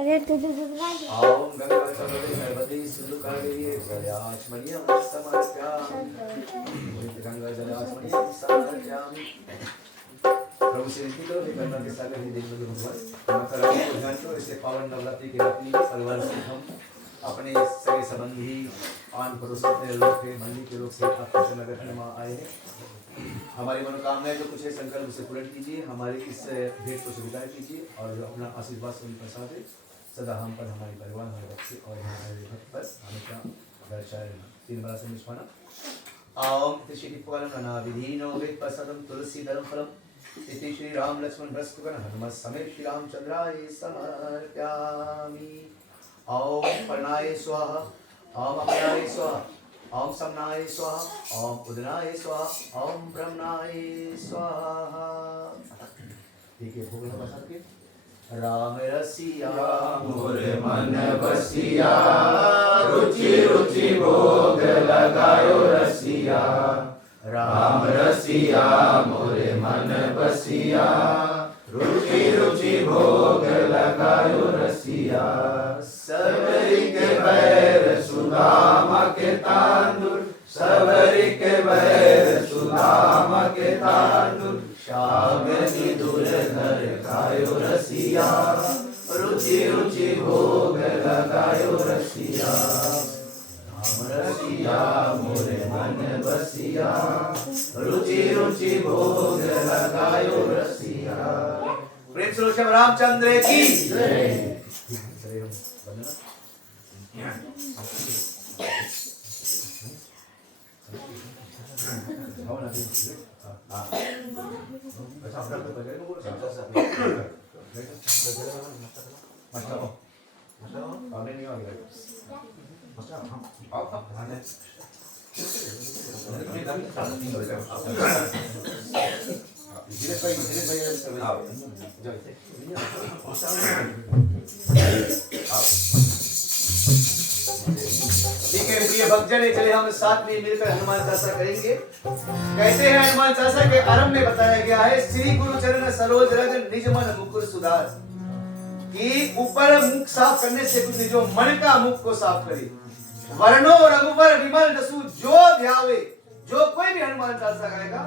अरे तुझे ओम गंगाचरणे नर्मदे सिंधुकावेरी जलाचमनीयं समर्पयामि गंगाजलाचमनीयं समर्पयामि। प्रभु से विनती करो हे करुणा के सागर हे दीनबंधु भगवान, माता रानी को ध्यान करो। इससे पावन नवरात्रि के रात्रि परिवार से हम अपने सगे संबंधी आन पड़ोस अपने लोग के मंदिर के लोग से आपके नगर में आए हैं। हमारी मनोकामनाएं जो कुछ है संकल्प उसे पूर्ण कीजिए, हमारी इस भेंट को स्वीकार कीजिए और जो अपना आशीर्वाद से प्रसाद है सदा हम पर, हमारे परिवार, हमारे बच्चे और हमारे भक्त पर हमेशा दर्शाए रहना। 3 बार से निष्पाना। ओम तिष्ठति फलम नानाविधीनो वेद प्रसादम तुलसी धर्म फलम इति श्री राम लक्ष्मण भ्रष्टुगण हनुमत समेत श्री रामचंद्राय समर्पयामि। ओम प्रणाय स्वाहा, ओम अपनाय स्वाहा, ओम समनाय स्वाहा, ओम उदनाय स्वाहा, ओम ब्रह्मणाय स्वाहा। ठीक है, भोग लगा सबके। राम रसिया मोरे मन बसिया, रुचि रुचि भोग लगायो रसिया। राम रसिया मोरे मन बसिया, रुचि रुचि भोग लगायो रसिया। सबरी के बैर सुदामा के तांदुर, सबरी के बैर सुदामा के तांदुर। शागनी दूर घर खायो रसिया, रुचि रुचि भोग लगायो रसिया। राम रसिया मोरे मन बसिया, रुचि रुचि भोग लगायो रसिया। प्रेम से श्री रामचंद्र की जय। ठीक है प्रिय भक्तजन, चले हम साथ में मिलकर हनुमान चालीसा करेंगे। कहते हैं हनुमान चालीसा के आरंभ में बताया गया है, श्री गुरु चरण सरोज रज निज मन मुकुर सुधार, कि ऊपर मुख साफ करने से कुछ नहीं, जो मन का मुख को साफ करे। वर्णो रघुवर विमल जसु जो ध्यावे, जो कोई भी हनुमान चालीसा गाएगा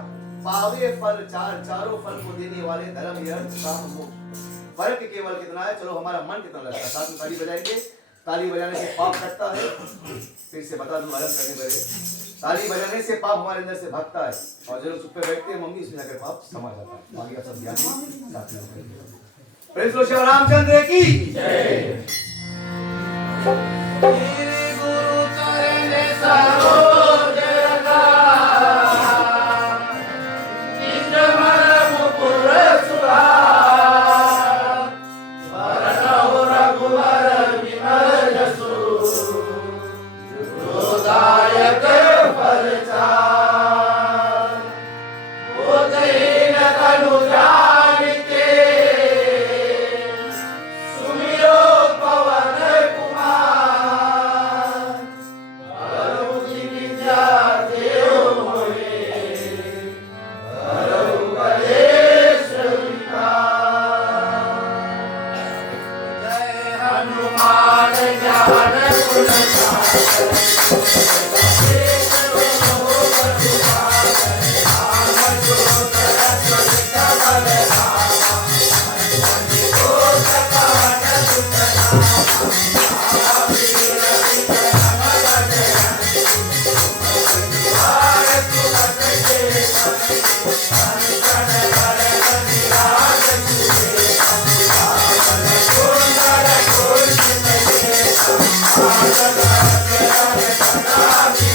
पावे फल चार, चारों फल को देने वाले धर्म अर्थ काम मोक्ष। फर्क केवल कितना है, चलो हमारा मन कितना लगता है। साथ में ताली बजाएंगे, ताली बजाने से पाप कटता है। फिर से बता दूं, आरंभ करने पहले ताली बजाने से पाप हमारे अंदर से भागता है, और जो लोग चुप पे बैठते हैं मम्मी उसमें जाकर पाप समा जाता है। बाकी आप सब ध्यान साथ में प्रेम से श्री रामचंद्र की जय। श्री गुरु चरण सरोज रगा, निज मन मुकुर सुधार। वरनौ रघुवर विमल जसु, जो दायक फल चार। बोधहीन तनु जानिके, सुमिरो पवन कुमार। करहु विद्या देव मोहे, करहु कलेश विकार। जय हनुमान ज्ञान गुण सागर, Thank you.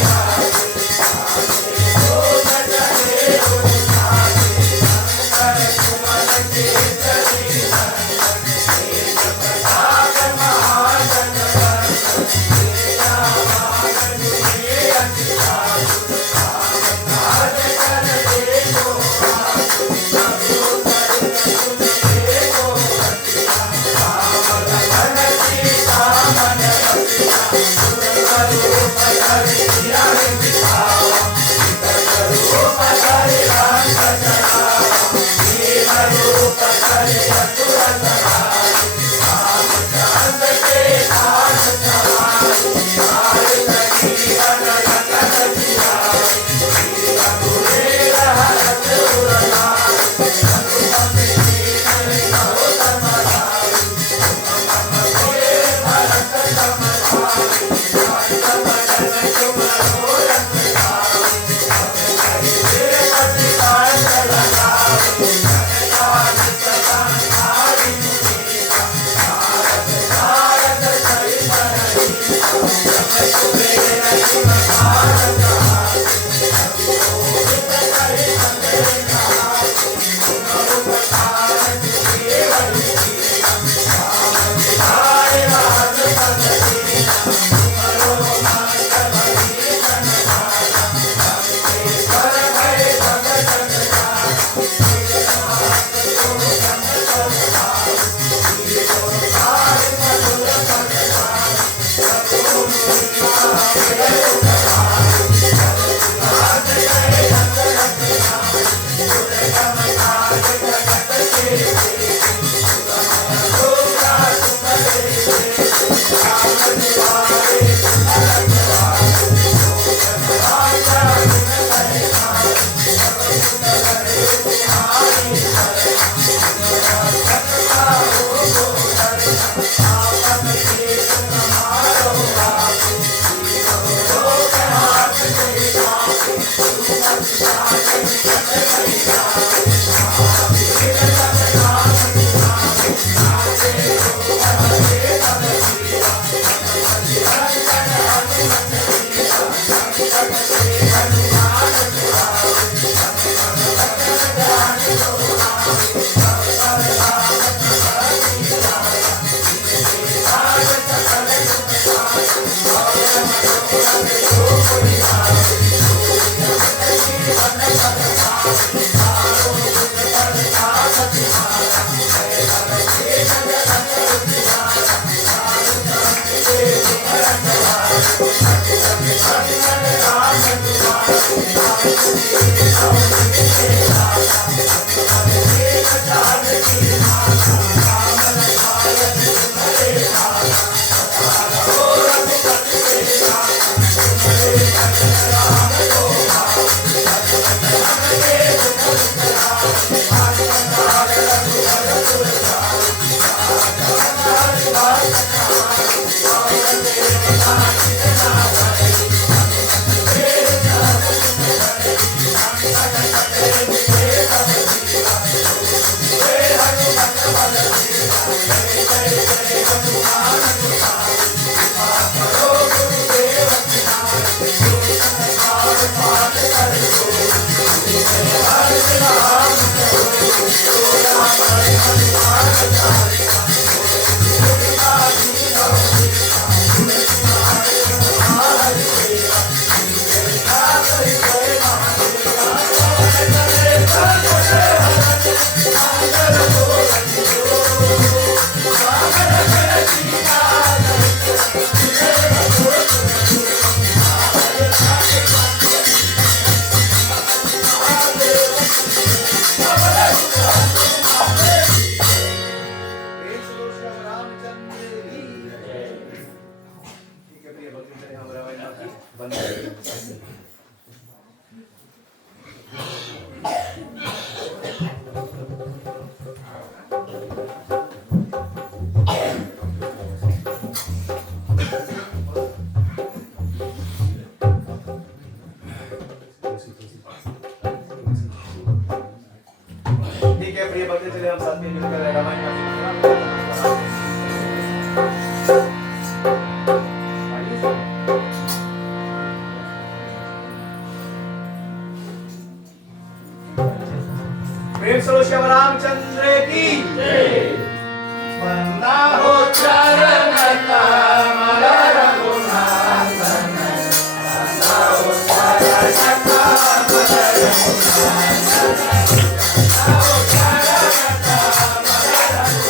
ठीक है प्रिय भक्त, चलिए हम साथ में मिलकर रामायण का प्रेम सरो श्याम रामचंद्र की जय। वंदा हो चरण कमल रघुनाथन, वंदा हो चरण कमल रघुनाथन।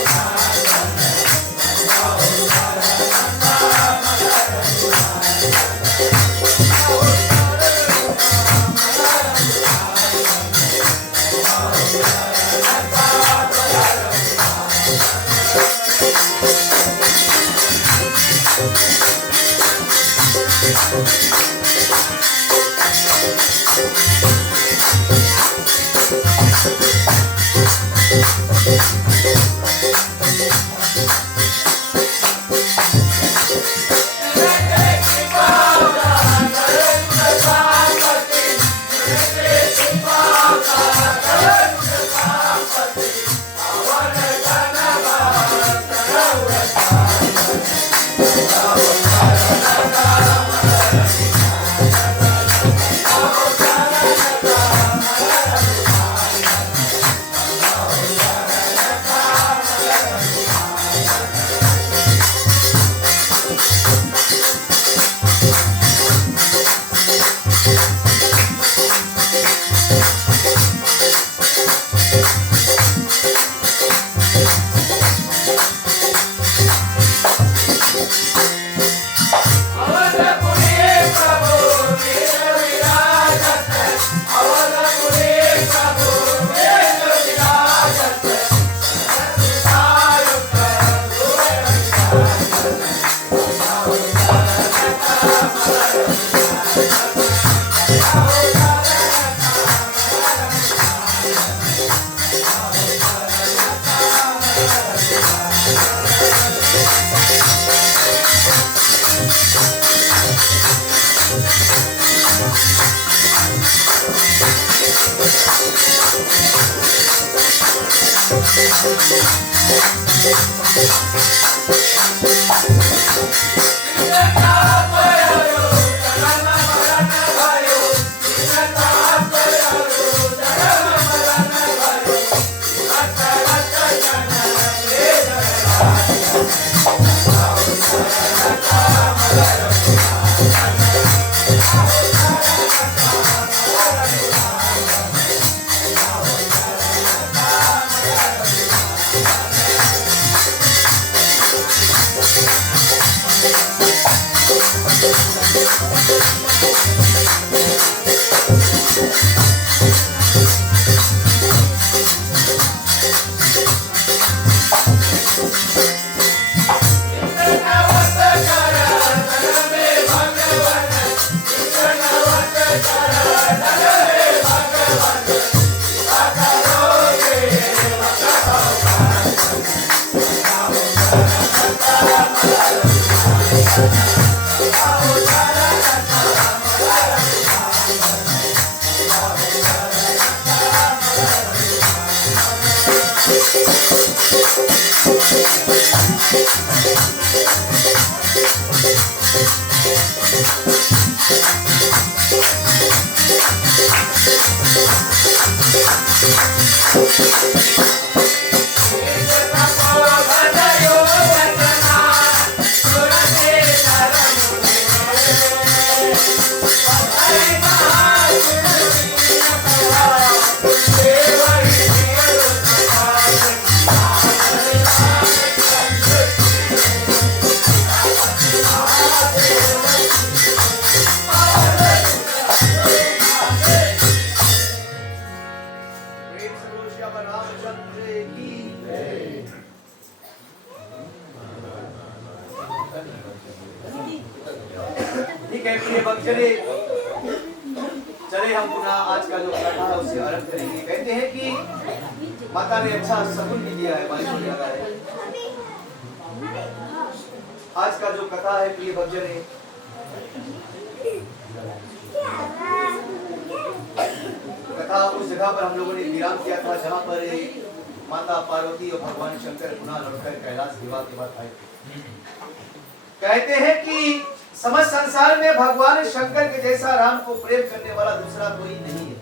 ठीक है प्रिय भक्त, चले हम पुनः आज का जो कथा है उसे आरंभ करेंगे। कहते हैं कि माता ने अच्छा शगुन भी दिया है, मालिक ने लगा है। आज का जो कथा है प्रिय भक्तजन, कथा उस जगह पर हम लोगों ने विराम किया था जहाँ पर माता पार्वती और भगवान शंकर पुनः लौटकर कैलाश विवाह के बाद आए। कहते हैं कि समस्त संसार में भगवान शंकर के जैसा राम को प्रेम करने वाला दूसरा कोई नहीं है।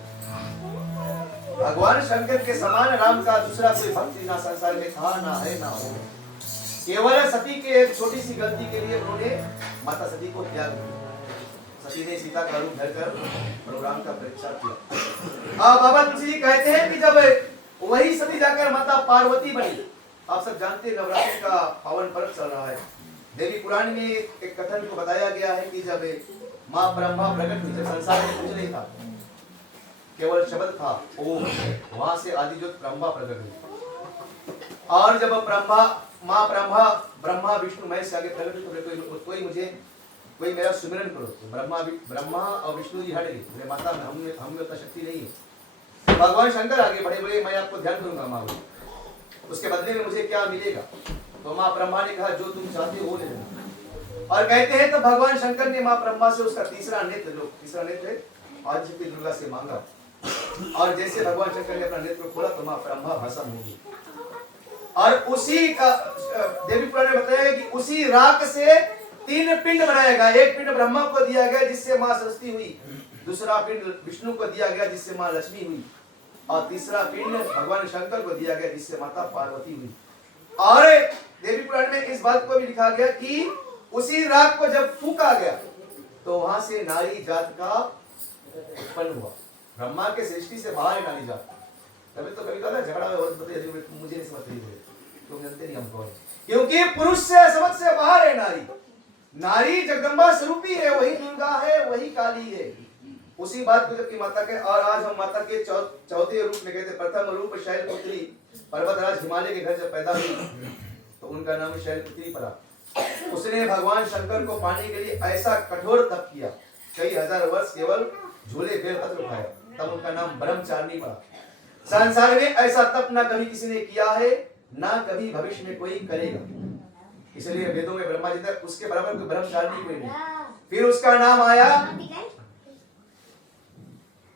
भगवान शंकर के समान राम का दूसरा कोई भक्त ना संसार में था, ना है, ना हो। केवल सती के एक छोटी सी गलती के लिए उन्होंने माता सती को त्याग दिया। सती ने सीता का रूप धरकर प्रभु राम का परीक्षा किया। बाबा तुलसी जी कहते हैं कि जब वही सती जाकर माता पार्वती बनी, आप सब जानते हैं नवरात्रि का पावन पर्व चल रहा है। देवी पुराण में एक कथन को बताया गया है कि जब माँ ब्रह्मा प्रकट हुई, जब संसार में कुछ नहीं था, केवल शब्द था ओम, वहां से आदि ज्योत ब्रह्मा प्रकट हुई। और जब ब्रह्मा विष्णु महेश आगे प्रकट हुए, कोई मुझे कोई मेरा सुमिरन करो। तो ब्रह्मा और विष्णु जी हट गए, बोले माता हम में उतना शक्ति नहीं है। भगवान शंकर आगे बढ़े, बोले मैं आपको ध्यान करूंगा माँ, बोले उसके बदले में मुझे क्या मिलेगा। तो माँ ब्रह्मा ने कहा जो तुम चाहते हो वो ले लेना। और कहते हैं तो भगवान शंकर ने माँ ब्रह्मा से उसका तीसरा नेत्र आदिशक्ति दुर्गा से मांगा, और जैसे भगवान शंकर ने अपना नेत्र खोला तो माँ ब्रह्मा भस्म हो गई। और उसी का देवी पुराण में बताया कि उसी राख से 3 पिंड बनाया गया। एक पिंड ब्रह्मा को दिया गया जिससे माँ सरस्वती हुई, दूसरा पिंड विष्णु को दिया गया जिससे माँ लक्ष्मी हुई, और तीसरा पिंड भगवान शंकर को दिया गया जिससे माता पार्वती हुई। और देवी पुराण में इस बात को भी लिखा गया कि उसी राख को जब फूका गया तो वहां से नारी जात का उत्पन्न हुआ। ब्रह्मा के सृष्टि से बाहर है नारी जात। तभी तो कभी कहा झगड़ा में मुझे नहीं समझ रही है, तुम जानते नहीं हम कौन, क्योंकि पुरुष से समझ से बाहर है नारी। नारी जगदम्बा स्वरूपी है, वही दुर्गा है, वही काली है। उसी बात को जबकि माता के, और आज हम माता के चौथे रूप में कहते, प्रथम रूप शैलपुत्री पर्वतराज हिमालय के घर जब पैदा हुई तो उनका नाम शैलपुत्री पड़ा। उसने भगवान शंकर को पाने के लिए ऐसा कठोर तप किया, कई हजार वर्ष केवल झूले बेलपत्र उठाया, तब उनका नाम ब्रह्मचारिणी पड़ा। संसार में ऐसा तप ना कभी किसी ने किया है, ना कभी भविष्य में कोई करेगा। इसलिए वेदों में ब्रह्मा जी तक उसके बराबर कोई ब्रह्मचारिणी कोई नहीं। फिर उसका नाम आया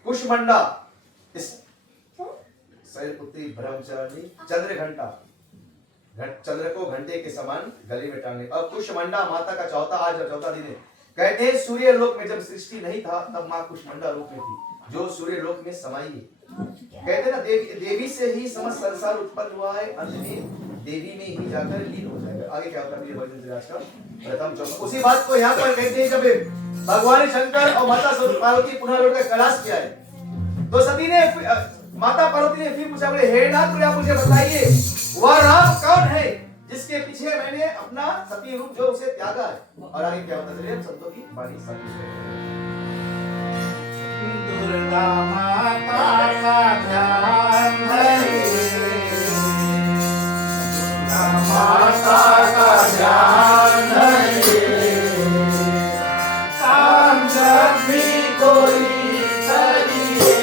कुष्मंडा, इस शैलपुत्री ब्रह्मचारिणी, चंद्र घंटा, चंद्र को घंटे के समान गले में टांगे। और कुष्मंडा माता का चौथा दिन है। कहते हैं सूर्य लोक में जब सृष्टि नहीं था तब माँ कुष्मंडा रूप में थी, जो सूर्य लोक में समाई है। कहते ना देवी से ही समस्त संसार उत्पन्न हुआ है, अंत में देवी में ही जाकर लीन हो जाएगा। आगे क्या होता है भजन से आज का प्रथम चौथा। उसी बात को यहाँ पर कहते हैं जब भगवान शंकर और माता पार्वती पुनः लौटकर कैलाश किया है तो सती ने माता पार्वती ने फिर पूछा, बोले हे नाथ आप मुझे बताइए वह राम कौन है जिसके पीछे मैंने अपना सती रूप जो उसे त्यागा है। और आगे क्या होता है संतों की वाणी दुर्गा माता का ध्यान धरिए, दुर्गा माता का ध्यान धरिए, काम जब भी कोई करिए,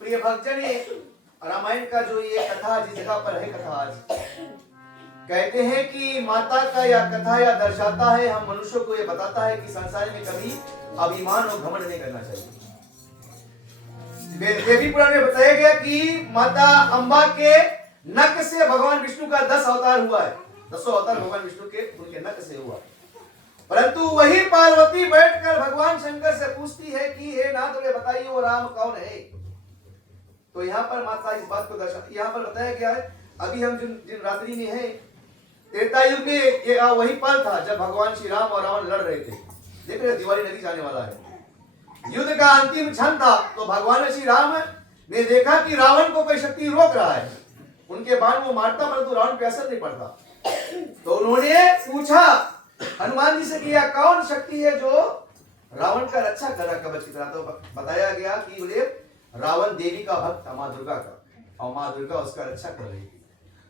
प्रिय भक्तजन, रामायण का जो ये कथा जिस जगह पर है कथा आज कहते हैं कि माता का यह कथा या दर्शाता है, हम मनुष्यों को ये बताता है कि संसार में कभी अभिमान और घमंड नहीं करना चाहिए। देवी पुराण में बताया गया कि माता अम्बा के नक से भगवान विष्णु का 10 अवतार हुआ है। 10 अवतार भगवान विष्णु के उनके नक से हुआ। परंतु वही पार्वती बैठकर भगवान शंकर से पूछती है कि हे नाथ मुझे बताइए वो राम कौन है। तो यहाँ पर माता इस बात को दर्शाती, यहाँ पर बताया गया है अभी हम जिन रात्रि में है, त्रेता युग में ये वही पल था जब भगवान श्री राम और रावण लड़ रहे थे। देख रहे दिवाली नदी जाने वाला है, युद्ध का अंतिम क्षण था। तो भगवान श्री राम ने देखा कि रावण को कोई शक्ति रोक रहा है, उनके बाण वो मारता परंतु रावण पे असर नहीं पड़ता। तो उन्होंने पूछा हनुमान जी से कि यह कौन शक्ति है जो रावण का रक्षा कर रहा कवच की तरह। तो बताया गया कि बोले रावण देवी का भक्त मां दुर्गा का, और मां दुर्गा उसका रक्षा कर रही थी।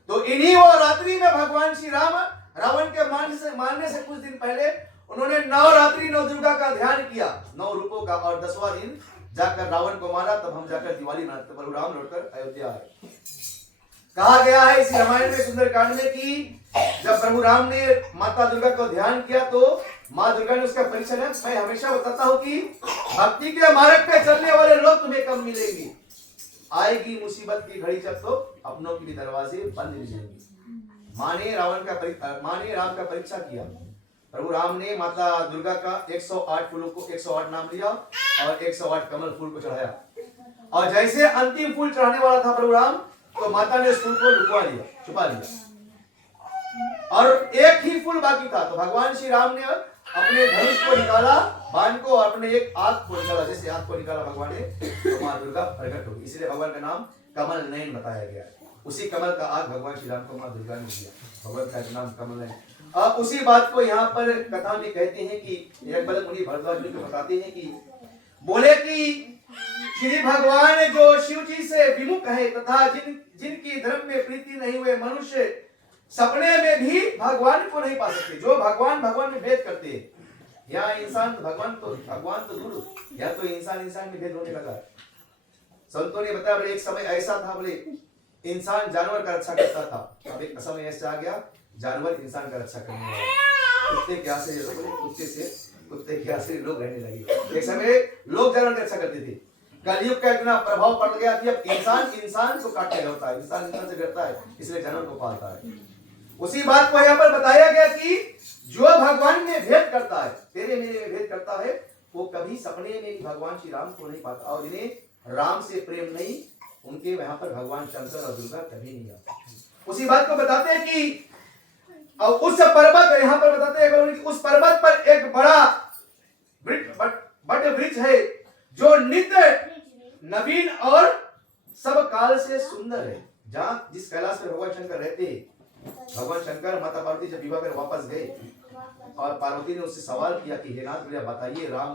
तो इन्हीं वो रात्रि में भगवान श्री राम रावण के मारने से कुछ दिन पहले उन्होंने 9 रात्रि 9 दुर्गा का ध्यान किया, 9 रूपों का, और 10वां दिन जाकर रावण को मारा। तब हम जाकर दिवाली मनाते, परशुराम लौटकर अयोध्या आए। कहा गया है इसी रामायण में सुंदरकांड में कि जब प्रभु राम ने माता दुर्गा को ध्यान किया तो माँ दुर्गा ने उसका परिचय दिया। मैं हमेशा बताता हूँ कि भक्ति के मार्ग पे चलने वाले लोग तुम्हें कम मिलेंगे। आएगी मुसीबत की घड़ी जब तो अपनों के भी दरवाजे बंद मिलेंगे। माँ ने राम का परीक्षा किया। प्रभु राम ने माता दुर्गा का 108 फूलों को 108 नाम लिया और 108 कमल फूल को चढ़ाया। और जैसे अंतिम फूल चढ़ाने वाला था प्रभु राम, तो माता ने उस फूल को लुकवा लिया, छुपा लिया और एक ही फूल बाकी था। तो भगवान श्री राम ने अपने धनुष को निकाला, बाण को, अपने एक आंख को निकाला। जैसे आंख को निकाला भगवान ने, तो माँ दुर्गा प्रकट हो गई। इसलिए भगवान का नाम कमल नयन बताया गया है। उसी कमल का आंख भगवान श्री राम को माँ दुर्गा ने दिया। भगवान का नाम कमल नयन। अब उसी बात को यहाँ पर कथा में कहते हैं कि एक मुनि भरद्वाज जी को बताते हैं कि बोले कि श्री भगवान जो शिव जी से विमुख है तथा जिनकी धर्म में प्रीति नहीं हुए मनुष्य सपने में भी भगवान को नहीं पा सकते। जो भगवान में भेद करते हैं, यहाँ इंसान तो भगवान तो दूर, या तो इंसान में भेद होने लगा। संतों ने बताया बोले एक समय ऐसा था, बोले इंसान जानवर का रक्षा करता था, अब एक समय ऐसा आ गया जानवर इंसान का रक्षा करने लगा। कुत्ते के आश्रय कुत्ते के आश्रय लोग रहने लगे। एक समय लोग जानवर की रक्षा करते थे। कलयुग का इतना प्रभाव पड़ गया कि अब इंसान को काटने लगता है, इंसान से डरता है, इसलिए जानवर को पालता है। उसी बात को यहाँ पर बताया गया कि जो भगवान में भेद करता है, तेरे मेरे में भेद करता है, वो कभी सपने में भी भगवान श्री राम को नहीं पाता। और जिन्हें राम से प्रेम नहीं, उनके यहाँ पर भगवान शंकर और दुर्गा कभी नहीं आते। उसी बात को बताते हैं कि और उस पर्वत, यहाँ पर बताते हैं कि उस पर्वत पर एक बड़ा बट वृक्ष है जो नित्य नवीन और सब काल से सुंदर है। जहाँ जिस कैलाश में भगवान शंकर रहते हैं, भगवान शंकर माता पार्वती जब विवाह कर वापस गए और पार्वती ने उससे सवाल किया कि हे नाथ भैया बताइए राम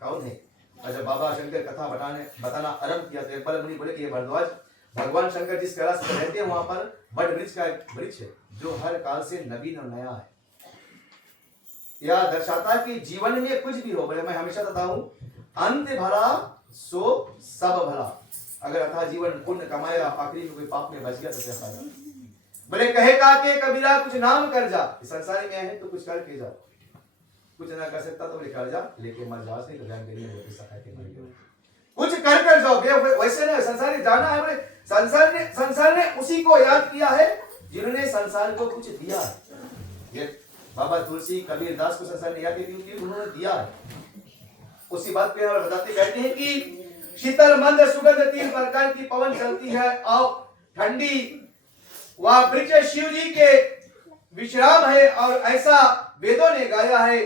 कौन है। और जब बाबा शंकर कथा बताना आरंभ किया तो एक बार मुनि बोले कि भरद्वाज, भगवान शंकर जिस कैलाश में रहते हैं वहां पर बट वृक्ष का वृक्ष है जो हर काल से नवीन और नया है। यह दर्शाता है कि जीवन में कुछ भी हो, बोले मैं हमेशा कहता हूं अंत भला सो सब भला। अगर अथा जीवन पुण्य कमाया, आखिरी में कोई पाप में बच गया तो क्या फायदा। बोले कहे का के कबीरा कुछ नाम कर जा, संसार में है तो कुछ करके जाओ, कुछ ना कर सकता तो बोले कर जा, लेके मर जाओ, नहीं तो जान के लिए सखा के मर जाओ, कुछ कर जाओ। वैसे नहीं, संसार में जाना है। बोले संसार ने उसी को याद किया है जिन्होंने संसार को कुछ दिया है। ये बाबा तुलसी कबीर दास को संसार ने याद किया क्योंकि उन्होंने दिया है। उसी बात पे हम बताते कहते हैं कि शीतल मंद सुगंध 3 प्रकार की पवन चलती है और ठंडी वह वृक्ष शिव जी के विश्राम है। और ऐसा वेदों ने गाया है।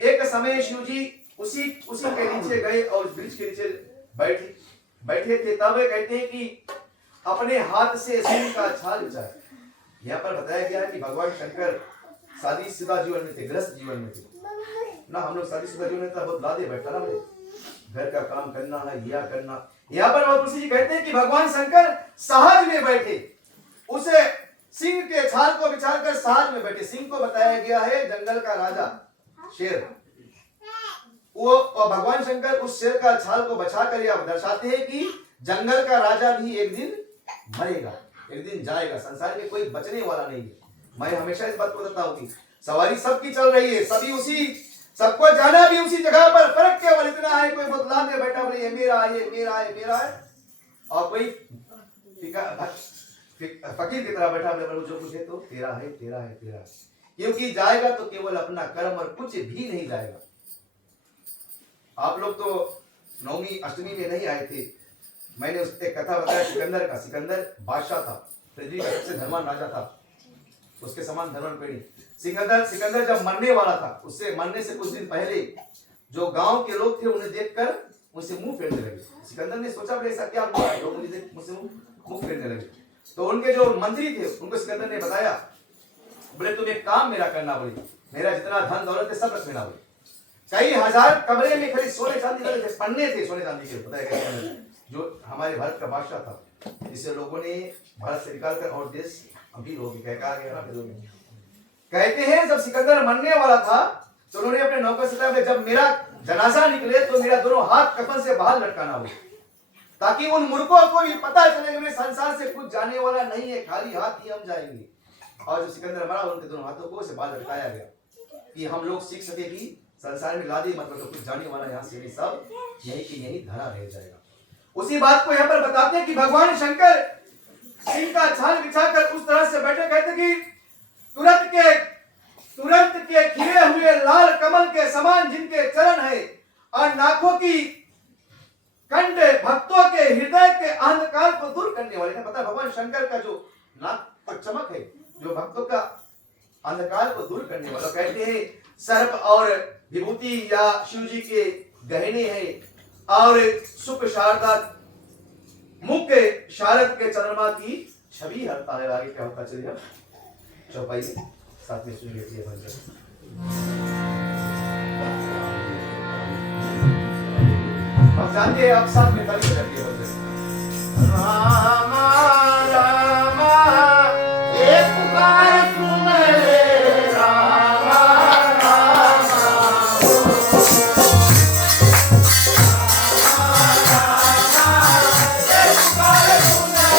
एक समय शिव जी उसी के नीचे गए और वृक्ष के नीचे बैठे थे। तब कहते हैं कि अपने हाथ से सिंह का छाल उचाया। यहाँ पर बताया गया है कि भगवान शंकर शादीशुदा जीवन में थे, गृहस्थ जीवन में थे ना। हम लोग शादीशुदा जीवन में था, बहुत लादे बैठा ना, घर का काम करना है, यह करना। यहाँ पर तुलसी जी कहते हैं कि भगवान शंकर सहज में बैठे, उसे सिंह के छाल को बिछा कर सहज में बैठे। सिंह को बताया गया है जंगल का राजा शेर। वो भगवान शंकर उस शेर का छाल को बचा कर यह दर्शाते हैं कि जंगल का राजा भी एक दिन मरेगा, एक दिन जाएगा। संसार में कोई बचने वाला नहीं है। मैं हमेशा इस बात को बताता हूँ कि सवारी सबकी चल रही है, सभी उसी, सबको जाना भी उसी जगह पर। फर्क केवल इतना है, कोई बतला में बैठा बोले ये मेरा है, मेरा है, मेरा है, और कोई फकीर की तरह बैठा बोले प्रभु जो कुछ है तो तेरा है, तेरा है, तेरा है। क्योंकि जाएगा तो केवल अपना कर्म और कुछ भी नहीं जाएगा। आप लोग तो नवमी अष्टमी में नहीं आए थे। मैंने उस एक कथा बताया सिकंदर का। सिकंदर बादशाह था, पृथ्वी का सबसे धर्मवान राजा था, उसके समान धर्मवान कोई नहीं। सिकंदर जब मरने वाला था, उससे मरने से कुछ दिन पहले जो गांव के लोग थे उन्हें देखकर उनसे मुंह फेरने लगे। सिकंदर ने सोचा ऐसा क्या हुआ, लोग मुझे देख मुझसे मुंह फेरने लगे। तो उनके जो मंत्री थे उनको सिकंदर ने बताया, बोले तुम एक काम मेरा करना, बोले मेरा जितना धन दौलत है सब रख लेना। बोले कई हजार कमरे में खाली सोने चांदी वाले थे, पन्ने थे सोने चांदी के, पता है क्या, जो हमारे भारत का बादशाह था। इससे लोगों ने भारत से निकाल कर और देश अभी लोग कहा गया ना। कहते हैं जब सिकंदर मरने वाला था तो उन्होंने अपने नौकर से कहा जब मेरा जनाजा निकले तो मेरा दोनों हाथ कफन से बाहर लटकाना हो। ताकि उन मूर्खों को भी पता चले कि संसार से कुछ जाने वाला नहीं है, खाली हाथ ही हम जाएंगे। और जो सिकंदर मरा उनके दोनों हाथों को से बाल लटकाया गया कि हम लोग सीख सके कि संसार में लादी मतलब तो कुछ जाने वाला यहाँ से भी सब यही की यही धरा रह जाएगा। उसी बात को यहाँ पर बताते हैं कि भगवान शंकर सिंह का छाल बिछाकर उस तरह से बैठे, कहते कि तुरंत के खिले हुए लाल कमल के समान जिनके चरण है और नाकों की कंठ भक्तों के हृदय के अंधकार को दूर करने वाले। पता है भगवान शंकर का जो नाक पर चमक है जो भक्तों का अंधकार को दूर करने वाला। कहते हैं सर्प और विभूति या शिव जी के गहने हैं और सुख शारदा मुख्य शारद के चंद्रमा की छवि हरता है। आगे क्या होता चलिए चौपाई साथ में सुन लेती है भजन। अब जानते हैं आप साथ में ताली बजाती है भजन। रामा रामा एक बार सुन ले रामा रामा एक बार सुन ले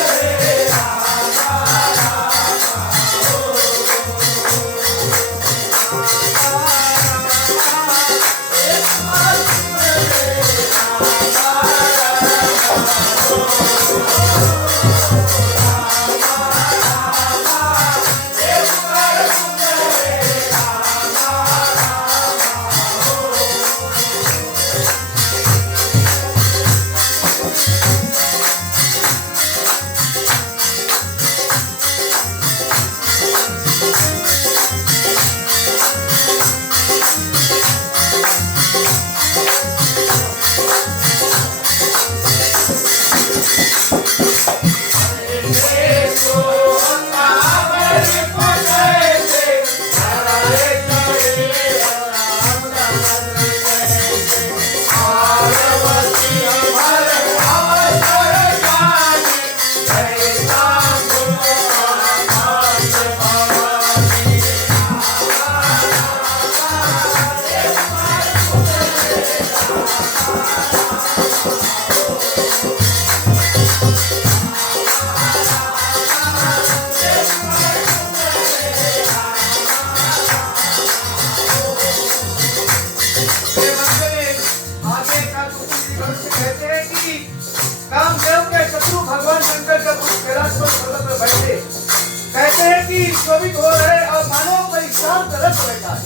शोभित हो रहे और मानव पर शांत रस बैठा है।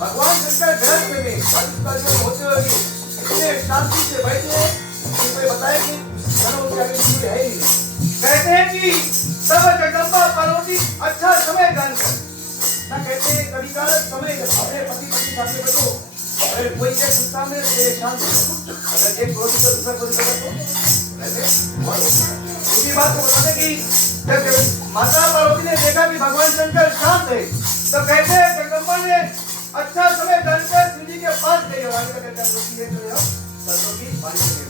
भगवान शंकर ग्रंथ में होते हुए इतने शांति से बैठे हैं कि बताए कि है ही। कहते हैं कि सब जगदम्बा पार्वती अच्छा समय गान कर ना, कहते हैं कभी काल समय अपने पति सामने बैठो, अगर कोई के सामने शांत अगर एक रोटी को दूसरा कोई तो उसी बात को बताते कि जब माता पार्वती ने देखा कि भगवान शंकर शांत है तो कहते हैं जगदम्बा ने अच्छा समय जानकर शिव जी के पास गई और आगे कहते हैं रोटी है जो है सरसों की पानी से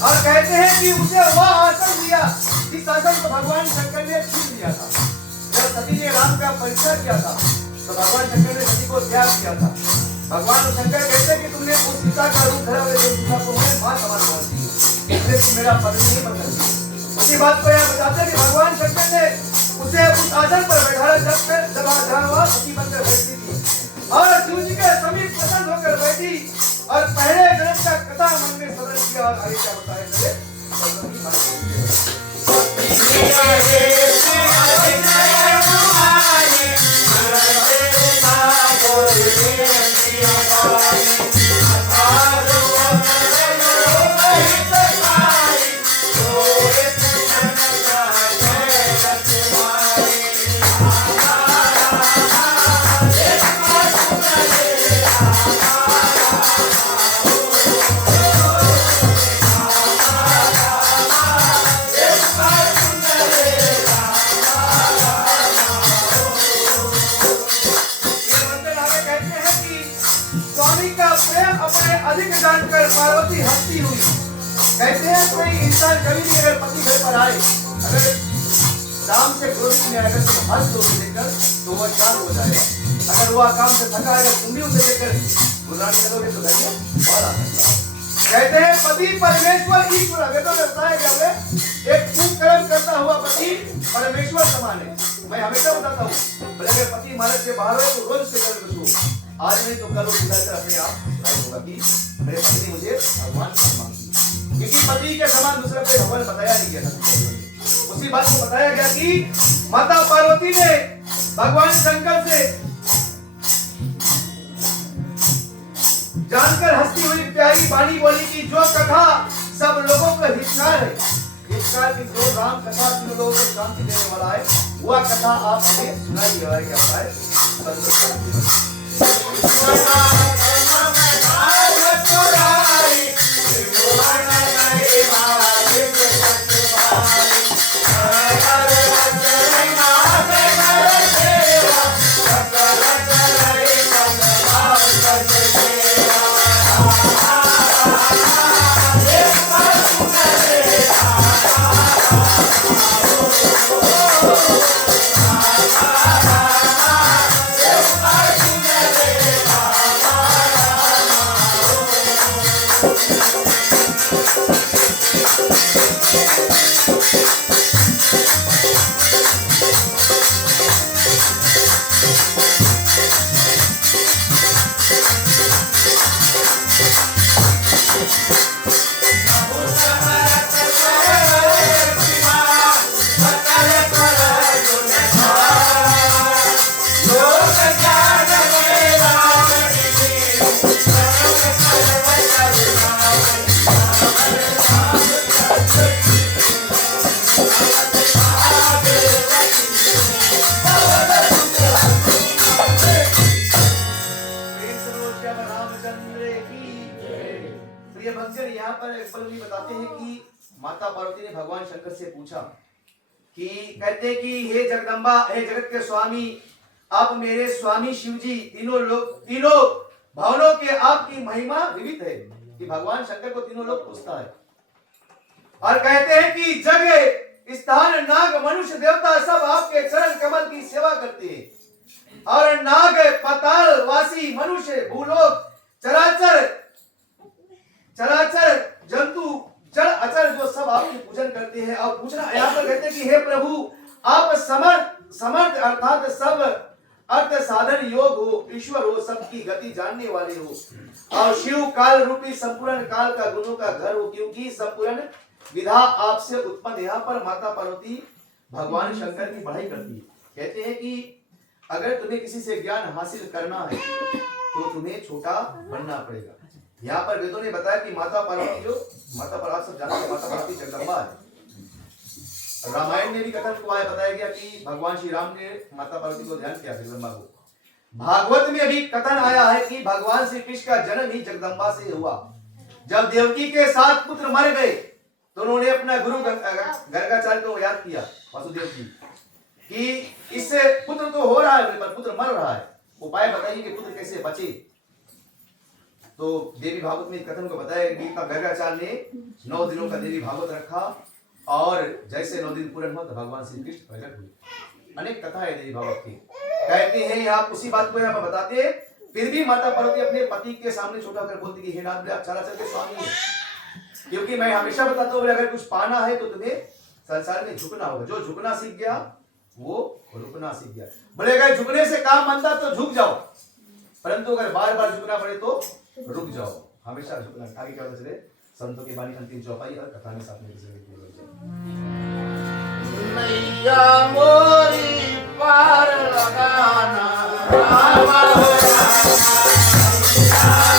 और कहते हैं कि उसे वह आसन दिया जिस आसन को भगवान शंकर ने छीन लिया था। जब सती ने राम का परीक्षा किया था तो भगवान शंकर ने सती को त्याग किया था। भगवान शंकर कहते हैं कि तुमने उस सीता का रूप धरा हुआ सीता को मैं मां समान मान दी, इसलिए तुम मेरा पति नहीं बन सकती। उसी बात को यह बताते हैं कि भगवान शंकर ने उसे उस आसन पर बैठाया जब वह सती बनकर बैठती थी और शिव जी के समीप पसंद होकर बैठी और पहले जन्म का कथा मन में स्मरण किया और आगे क्या बताया चले Oh पार्वती हंसती हुई कहते हैं कोई इंसान कभी भी अगर पति घर पर आए, अगर काम से क्रोधित में अगर तुम हंस दो देखकर तो वह शांत हो जाएगा। अगर वह काम से थका है, तुम भी उसे देखकर गुजारने लगोगे तो घर में और आ सकता है। कहते हैं पति परमेश्वर ईश्वर, वेदों में बताया गया है एक कुकर्म करता हुआ पति परमेश्वर समान है। मैं हमेशा बताता हूँ भले अगर पति मार्ग से बाहर हो तो रोज से कर बचो, आज नहीं तो कल वो सुधरकर अपने आप साबित होगा कि मेरे पति ने मुझे भगवान सम्मान किया, क्योंकि पति के समान दूसरा कोई भगवान बताया नहीं गया था। उसी बात को बताया गया कि माता पार्वती ने भगवान शंकर से जानकर हंसती हुई प्यारी वाणी बोली कि जो कथा सब लोगों का हितकार है, हितकार की जो राम कथा तीनों लोगों को शांति देने वाला है, वह कथा आप हमें सुनाइए। और क्या होता है बताते हैं कि माता पार्वती ने भगवान शंकर से पूछा कि कहते कि हे जगदम्बा, हे जगत के स्वामी, आप मेरे स्वामी शिव जी तीनों भवनों के आपकी महिमा विविध है। कि भगवान शंकर को तीनों लोग पूछता है और कहते हैं कि जग स्थान नाग मनुष्य देवता सब आपके चरण कमल की सेवा करते हैं और नाग पाताल वासी मनुष्य भूलोक चराचर जंतु जड़ अचर जो सब आपकी पूजन करते हैं। और पूछना यहाँ पर कहते हैं कि हे प्रभु, आप समर्थ अर्थात सब अर्थ साधन योग हो, ईश्वर हो, सबकी गति जानने वाले हो और शिव काल रूपी संपूर्ण काल का गुणों का घर हो, क्योंकि संपूर्ण विधा आपसे उत्पन्न। यहाँ पर माता पार्वती भगवान शंकर की बढ़ाई करती है। कहते हैं कि अगर तुम्हें किसी से ज्ञान हासिल करना है तो तुम्हें छोटा बनना पड़ेगा। यहाँ पर वेदों ने बताया कि माता पार्वती आप सब जानते हैं, माता पार्वती जगदम्बा है। रामायण में भी कथन को आया बताया गया कि भगवान श्री राम ने माता पार्वती को ध्यान किया जगदम्बा को। भागवत में भी कथन आया है कि भगवान श्री कृष्ण का जन्म ही जगदम्बा से हुआ। जब देवकी के 7 पुत्र मर गए तो उन्होंने अपना गुरु गर्गाचार्य को याद किया, वसुदेव जी, कि इससे पुत्र तो हो रहा है पर पुत्र मर रहा है, उपाय बताइए कि पुत्र कैसे बचे। तो देवी भागवत में कथन को बताया कि गर्गाचार्य ने 9 दिनों का देवी भागवत रखा और जैसे 9 दिन पूर्ण हुआ तो भगवान श्री कृष्ण प्रकट हुए। अनेक कथा है देवी भागवत की। कहते हैं यहाँ उसी बात को यहाँ पर बताते हैं, फिर भी माता पार्वती अपने पति के सामने छोटा होकर बोलती कि हे नाथ, आप चराचर के स्वामी हैं, क्योंकि मैं हमेशा बताता हूँ अगर कुछ पाना है तो तुम्हें संसार में झुकना होगा। जो झुकना सीख गया वो रुकना सीख गया। बोले अगर झुकने से काम बनता तो झुक जाओ, परंतु अगर बार बार झुकना पड़े तो रुक जाओ। हमेशा झुकना। आगे क्या चले संतों की वाणी अंतिम चौपाई और कथा में साथ में नैया मोरी पार लगाना रामा हो रामा।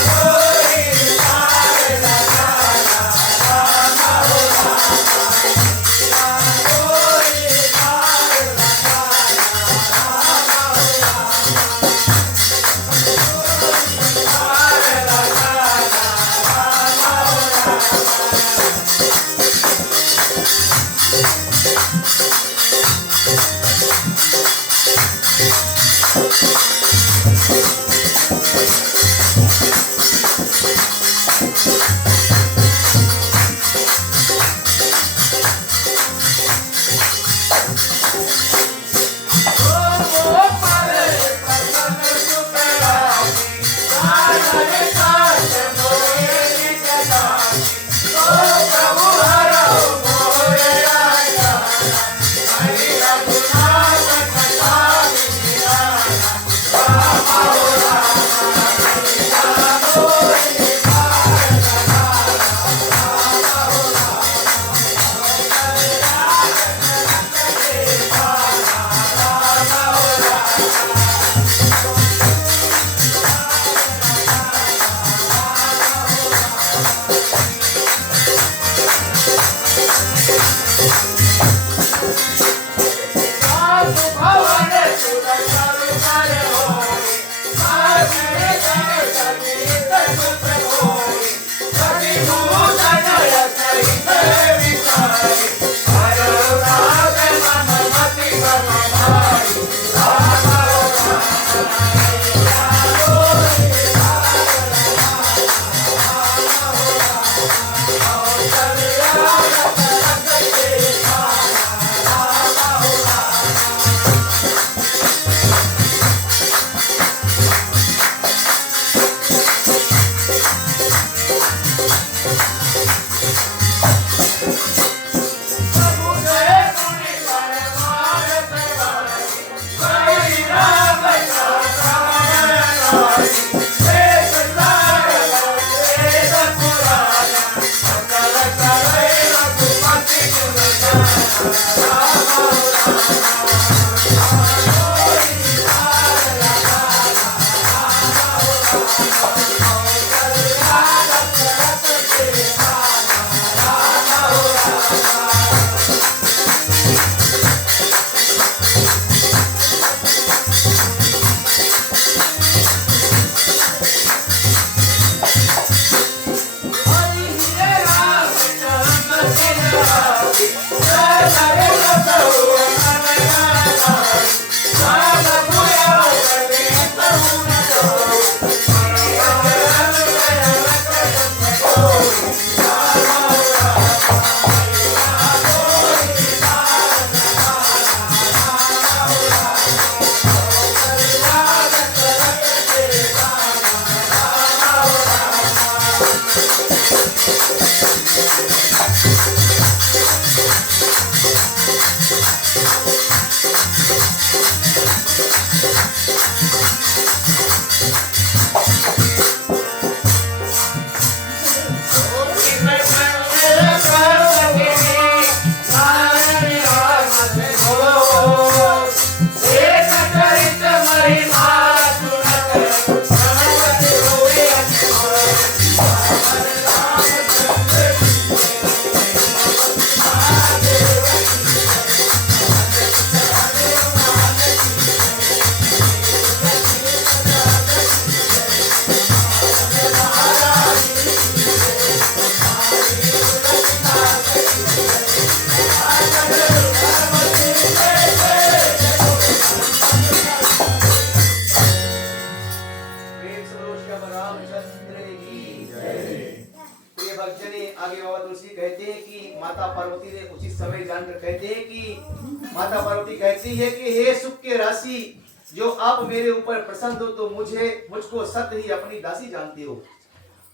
माता पार्वती ने उचित समय जानकर कहते हैं कि माता पार्वती कहती है कि हे सुख के राशि, जो आप मेरे ऊपर प्रसन्न हो तो मुझको सत्य ही अपनी दासी जानती हो।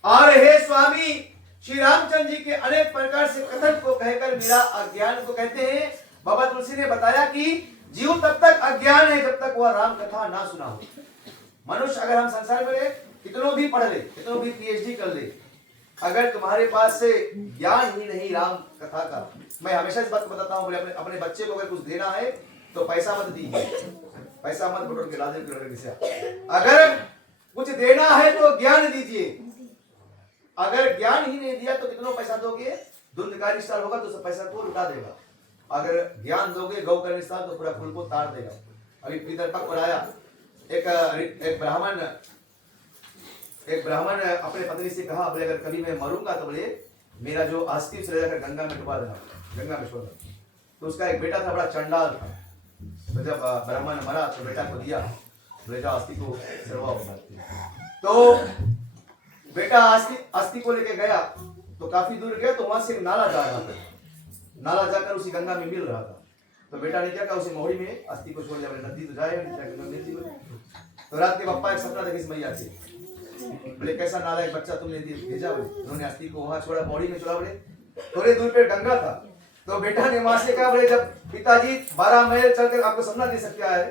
और हे स्वामी, श्री रामचंद्र जी के अनेक प्रकार से कथन को कहकर मेरा अज्ञान को कहते हैं। बाबा तुलसी ने बताया कि जीव तब तक अज्ञान है जब तक वह राम कथा ना सुना हो। मनुष्य अगर हम संसार में रहे, कितनों भी पढ़ ले, कितनों भी पीएचडी कर ले, अगर तुम्हारे पास से ज्ञान ही नहीं राम कथा का, मैं हमेशा इस बात को बताता हूँ, अपने बच्चे को अगर कुछ देना है तो पैसा मत दीजिए, पैसा मत बटोर के लाजिम करो। अगर कुछ देना है तो ज्ञान दीजिए। अगर ज्ञान ही नहीं दिया तो कितना पैसा दोगे? धुंधकारी स्टार होगा तो सब पैसा को लुटा देगा। अगर ज्ञान दोगे गौ करने स्टार तो पूरा फूल को तार देगा। अभी पितर पक पर आया, एक ब्राह्मण अपने पत्नी से कहा, बोले अगर कभी मैं मरूंगा तो बोले मेरा जो अस्थि से लेकर गंगा में डुबा देना, गंगा में छोड़ देना। तो उसका एक बेटा था, बड़ा चंडाल था। तो जब ब्राह्मण मरा तो बेटा को दिया, बोले जाओ अस्थि को सरवाओ। तो बेटा अस्थि को लेके गया तो काफी दूर गया तो वहां से एक नाला जा रहा था। नाला जाकर उसी गंगा में मिल रहा था। तो बेटा ने क्या कहा, उसी मोहड़ी में अस्थि को छोड़ दिया। नदी तो जाए तो रात के पप्पा एक सपना देखे मैया से, बोले कैसा नालायक बच्चा तुमने भेजा? बोले उन्होंने अस्थि को वहां छोड़ा, मोहड़ी में छोड़ा। बोले थोड़ी दूर पे गंगा था। तो बेटा ने वहां से कहा, बोले जब पिताजी 12 मैल चलकर आपको सपना दे सकता है,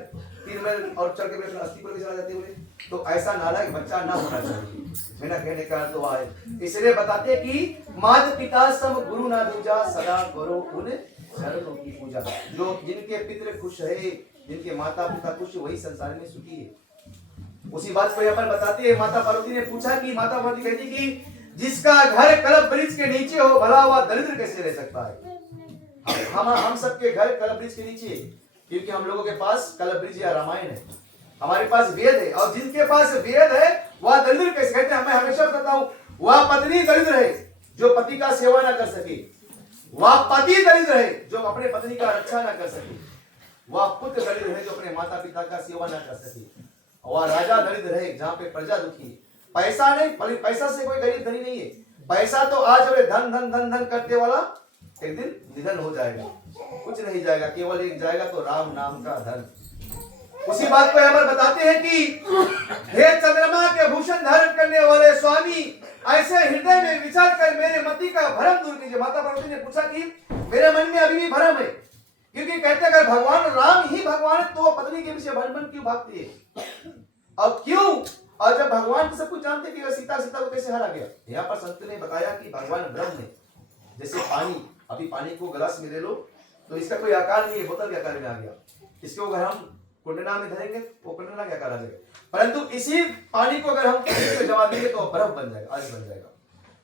3 मैल और चल के अस्थि को चला जाते हुए, तो ऐसा नालायक बच्चा ना होना चाहिए। मेरा कहने का अर्थ हुआ है, इसलिए बताते हैं कि माता पिता सम गुरु ना दूजा, सदा करो उन चरणों की पूजा। जो जिनके पितृ खुश है, जिनके माता पिता खुश, वही संसार में सुखी है। उसी बात को यहाँ पर बताते हैं। माता पार्वती ने पूछा कि माता पार्वती कहती कि जिसका घर कल्प वृक्ष के नीचे हो, भला हुआ दरिद्र कैसे रह सकता है? हम सबके घर कलप वृक्ष के नीचे, क्योंकि हम लोगों के पास कलप वृक्ष या रामायण है, हमारे पास वेद है। और जिनके पास वेद है वह दरिद्र कैसे कहते हैं? मैं हमेशा बताता हूं, वह पत्नी दरिद्र है जो पति का सेवा ना कर सके, वह पति दरिद्र है जो अपने पत्नी का रक्षा ना कर सके, वह पुत्र दरिद्र है जो अपने माता पिता का सेवा ना कर सके, वह राजा दरिद्र है जहां पे प्रजा दुखी है। पैसा नहीं, पैसा से कोई गरीब धनी नहीं है। पैसा तो आज अरे धन धन धन धन करते वाला एक दिन निधन हो जाएगा, कुछ नहीं जाएगा, केवल एक जाएगा तो राम नाम का धन। उसी बात को यहाँ पर बताते हैं कि हे चंद्रमा के भूषण धारण करने वाले स्वामी, ऐसे हृदय में विचार कर मेरे मति का भ्रम दूर कीजिए। माता पार्वती ने पूछा कि मेरे मन में अभी भी भ्रम है, क्योंकि कहते अगर भगवान राम ही भगवान है तो पत्नी के विषय भन क्यों भागती है? अब क्यों? और जब भगवान तो सब कुछ जानते कि सीता को कैसे हरा गया। यहाँ पर संत ने बताया कि भगवान ब्रह्म है। जैसे पानी, अभी पानी को गिलास में ले लो तो इसका कोई आकार नहीं है, बोतल के आकार में आ गया। इसको अगर हम कुंडला में धरेंगे वो कुंडला के आकार आ जाएगा, परंतु इसी पानी को अगर हम जमा देंगे तो बर्फ बन जाएगा, आज बन जाएगा।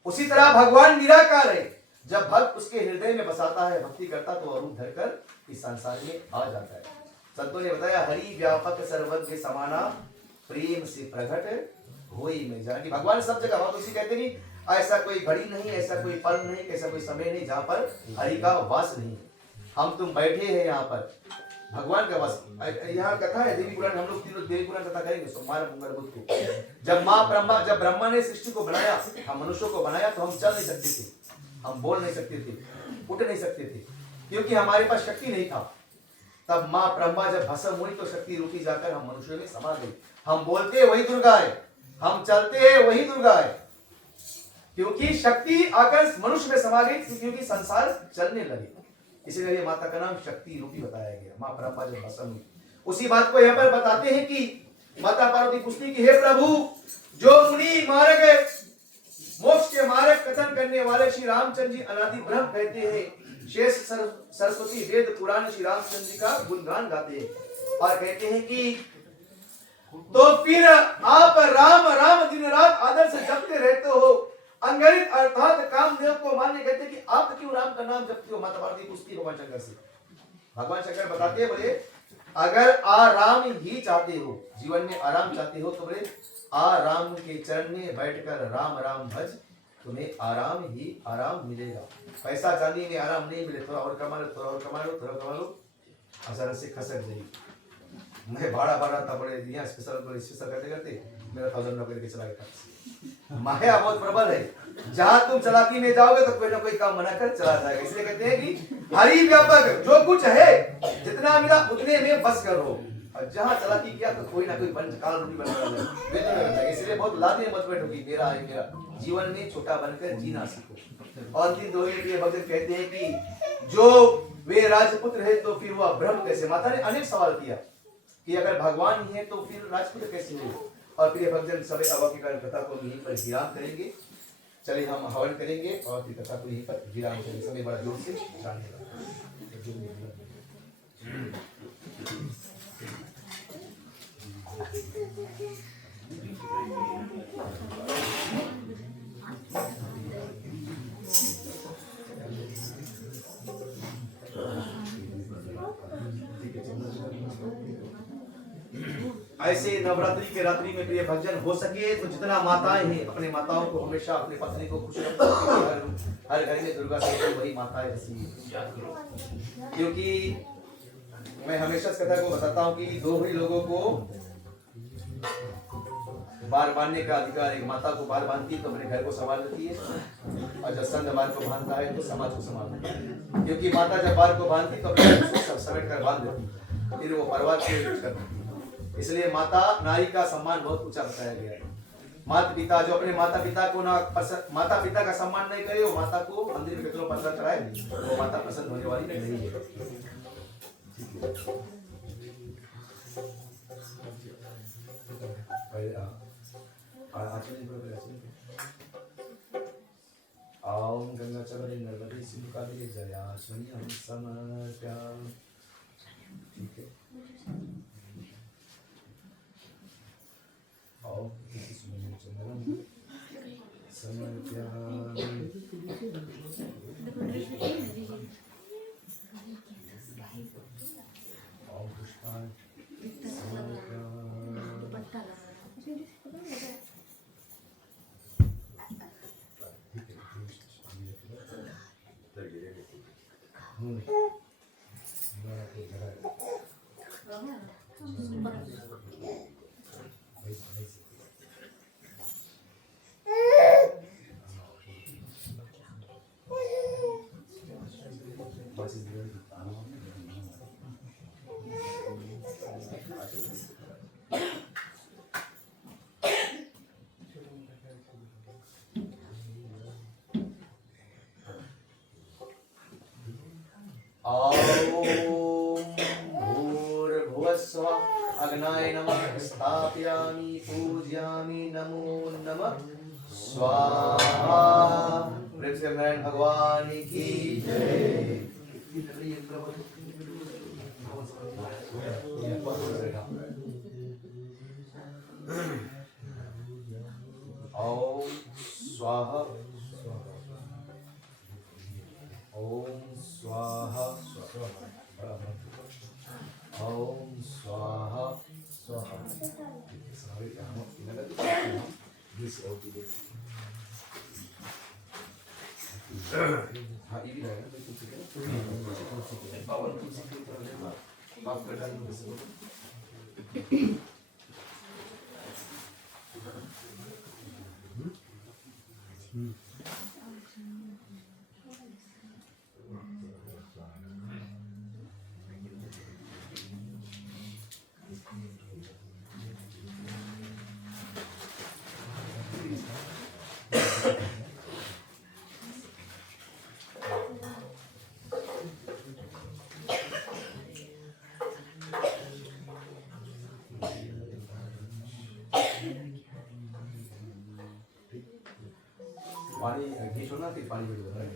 उसी तरह भगवान निराकार है। जब भक्त उसके हृदय में बसाता है, भक्ति करता तो रूप धरकर इस संसार में आ जाता है। संतों ने बताया हरि व्यापक सर्वज्ञ समाना प्रेम से प्रकट होई में जाना, कि भगवान सब जगह। बात उसी कहते कि ऐसा कोई घड़ी नहीं, ऐसा कोई पल नहीं, ऐसा कोई समय नहीं जहाँ पर हरि का वास नहीं है। हम तुम बैठे हैं यहाँ पर, भगवान का वास। यहाँ कथा है देवी पुराण, हम लोग तीनों देवी पुराण कथा करेंगे सोमवार मंगल बुध को। जब ब्रह्मा ने सृष्टि को बनाया, हम मनुष्यों को बनाया तो हम चल नहीं सकते थे, हम बोल नहीं सकते थे, उठ नहीं सकते थे, क्योंकि हमारे पास शक्ति नहीं था। तब माँ ब्रह्मा जब भस्म हुई तो शक्ति रूपी जाकर हम मनुष्यों में समा गई। हम बोलते हैं वही दुर्गा है, हम चलते हैं वही दुर्गा है, क्योंकि शक्ति आकर मनुष्य में समा गई, क्योंकि संसार चलने लगे। इसीलिए माता का नाम शक्ति रूपी बताया गया। माँ ब्रह्मा जब भस्म हुई, उसी बात को यहाँ पर बताते हैं कि माता पार्वती पूछती कि हे प्रभु, जो मुनि मार्ग मोक्ष के मार्ग कथन करने वाले श्री रामचंद्र जी अनादि ब्रह्म कहते हैं, शेष सरस्वती वेद पुराण श्री रामचंद्र जी का गुणगान गाते हैं और कहते हैं कि तो फिर आप राम राम दिन रात आदर से जपते रहते हो, अंगरित अर्थात कामदेव को मानने कहते कि आप क्यों राम का नाम जपते हो? माता पार्वती पूछती भगवान शंकर से। भगवान शंकर बताते हैं, बोले अगर आराम ही चाहते हो, जीवन में आराम चाहते हो तो बोले आराम के चरण में बैठकर राम राम भज, तुम्हें आराम ही आराम मिलेगा। पैसा चांदी में आराम नहीं मिले, थोड़ा और कमा लो, थोड़ा और कमा लो, थोड़ा कमा लो, असर से खसक जाएगी। मैं भाड़ा था बड़े यहाँ स्पेशल करते करते मेरा 1000 नौकरी के चला गया। माया बहुत प्रबल है, जहां तुम चलाकी में जाओगे तो कोई ना कोई काम बना कर चला जाएगा। इसलिए कहते हैं कि हरि व्यापक, जो कुछ है जितना मिला उतने में बस करो, और जहां चलाकी किया तो कोई ना कोई काल रूपी बन जाएगा। इसलिए बहुत लाभ मत बैठोगी, मेरा है मेरा, जीवन में छोटा बनकर जीना सीखो। और दिन दोहे के भक्त कहते हैं कि जो वे राजपुत्र है तो फिर वह ब्रह्म कैसे? माता ने अनेक सवाल किया कि अगर भगवान ही है तो फिर राजपुत्र कैसे हुए? और प्रिय भक्तजन सभी अब की कथा को यहीं पर विराम करेंगे। चलिए हम हवन करेंगे और फिर कथा को यहीं पर विराम करेंगे। समय बड़ा जोर से ऐसे नवरात्रि के रात्रि में प्रिय भक्तजन हो सके तो जितना माताएं हैं अपने माताओं को हमेशा अपने पत्नी को खुश रखो। हर घर में दुर्गा से वही माताएं बसी, क्योंकि मैं हमेशा इस कथा को बताता हूँ कि दो ही लोगों को बार बांधने का अधिकार, एक माता को बार बांधती है तो अपने घर को संभाल लेती है, और जब संत बार को बांधता है तो समाज को संभालती है। क्योंकि माता जब बार को बांधती तो अपने सब समेट कर बांध देती, फिर वो परिवार से कुछ करती। इसलिए माता नारी का सम्मान बहुत ऊंचा बताया गया है। माता पिता जो अपने माता पिता को ना माता पिता का सम्मान नहीं करे, वो माता को मंदिर में कितनों पसंद कराए, वो माता पसंद होने वाली नहीं है। ओम गंगा चवरे नर्मदे सिंधु कावेरी जयास्मि हम समर्पयामि। ठीक है, आओ चंदन समर्पयामि। अग्नाय नमः स्थापयामि पूजयामि नमो नमः स्वाहा। प्रेम से नारायण भगवान की जय। ओम स्वाहा ओम स्वाहा ओम स्वाहा स्वाहा। हाँ ये भी रहेगा पावन तुलसी की तरह पाप कर डालने से पानी घी छोड़ना फिर पानी में डालना है।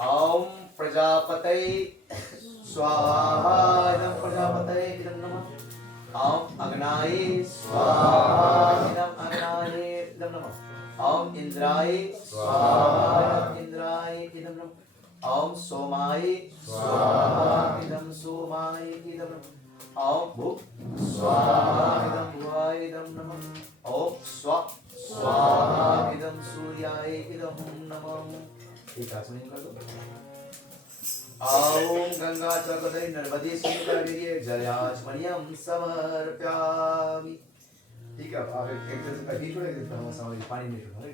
ओम प्रजापतये स्वाहा। इदं प्रजापतये इदं नमः। ओम अग्नाय स्वाहा। इदं अग्नाय इदं नमः। ओम इंद्राय स्वाहा। इंद्राय इदं नमः। ओम सोमाय स्वाहा। इदं सोमाय इदं नमः। ओम भुक् स्वाहा। इदं भुवाय इदं नमः। ओम स्वः स्वाहा। इदं सूर्याय इदं नमः। एक आसनी कर दो। ओम गंगा चक्रधरी नर्मदे सिंधुकार्ये जलाचमनियम समर्पयामि। ठीक है, आप एक जैसे कहीं छोड़े देता हूँ सामने पानी में छोड़ना है।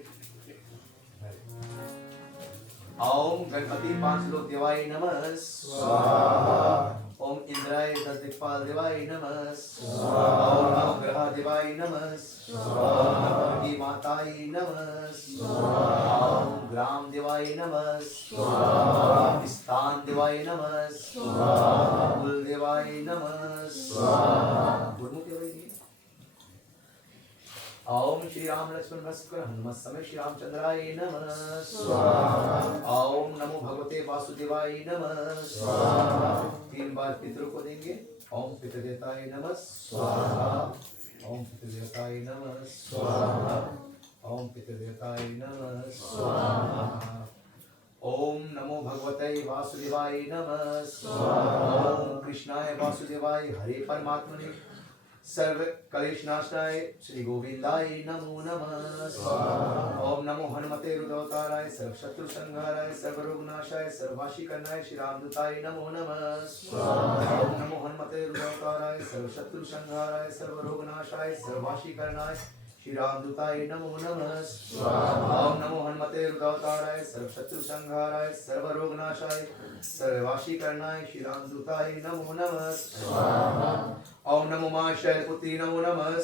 ओम गणपति 5 लोक देवाय नमः स्वाहा। ओम इंद्राय 10 दिक्पाल देवाय नमः स्वाहा। ओम नवग्रह देवाय नमः स्वाहा। ओम माताय नमः स्वाहा। ओम ग्राम देवाय नमः स्वाहा। स्थान देवाय नमः स्वाहा। कुल देवाय नमः स्वाहा। गुरुमुख देवाय नमः। ओम श्री राम लक्ष्मण भास्कर हनुमत समय श्री रामचंद्राय नमः स्वाहा। ओम नमो भगवते वासुदेवाय नमः स्वाहा। 3 बार पितरों को देंगे। ओम पितृदेवताय नमः स्वाहा। ओम पितृदेवताय नमः स्वाहा। ओम पितृदेवताय नमः स्वाहा। ओम नमो भगवते वासुदेवाय नमः स्वाहा। ओम कृष्णाय वासुदेवाय हरे परमात्मने सर्व कलेश नाशनाय श्री गोविंदाय नमो नमः स्वाहा। ओम नमो हनुमते रुद्रावताराय सर्व शत्रु संहाराय सर्व रोग नाशाय सर्ववाशी करनाय श्री रामदूताय नमो नमः स्वाहा। ओम नमो हनुमते रुद्रावताराय सर्व शत्रु संहाराय सर्व रोग नाशाय सर्ववाशी करनाय श्री रामदूताय नमो नमः स्वाहा। ओम नमो हनुमते रुद्रावताराय सर्व शत्रु संहाराय सर्व रोग नाशाय सर्ववाशी करनाय श्री रामदूताय नमो नमः स्वाहा। ओम नमो मां शैलपुत्री नमो नमः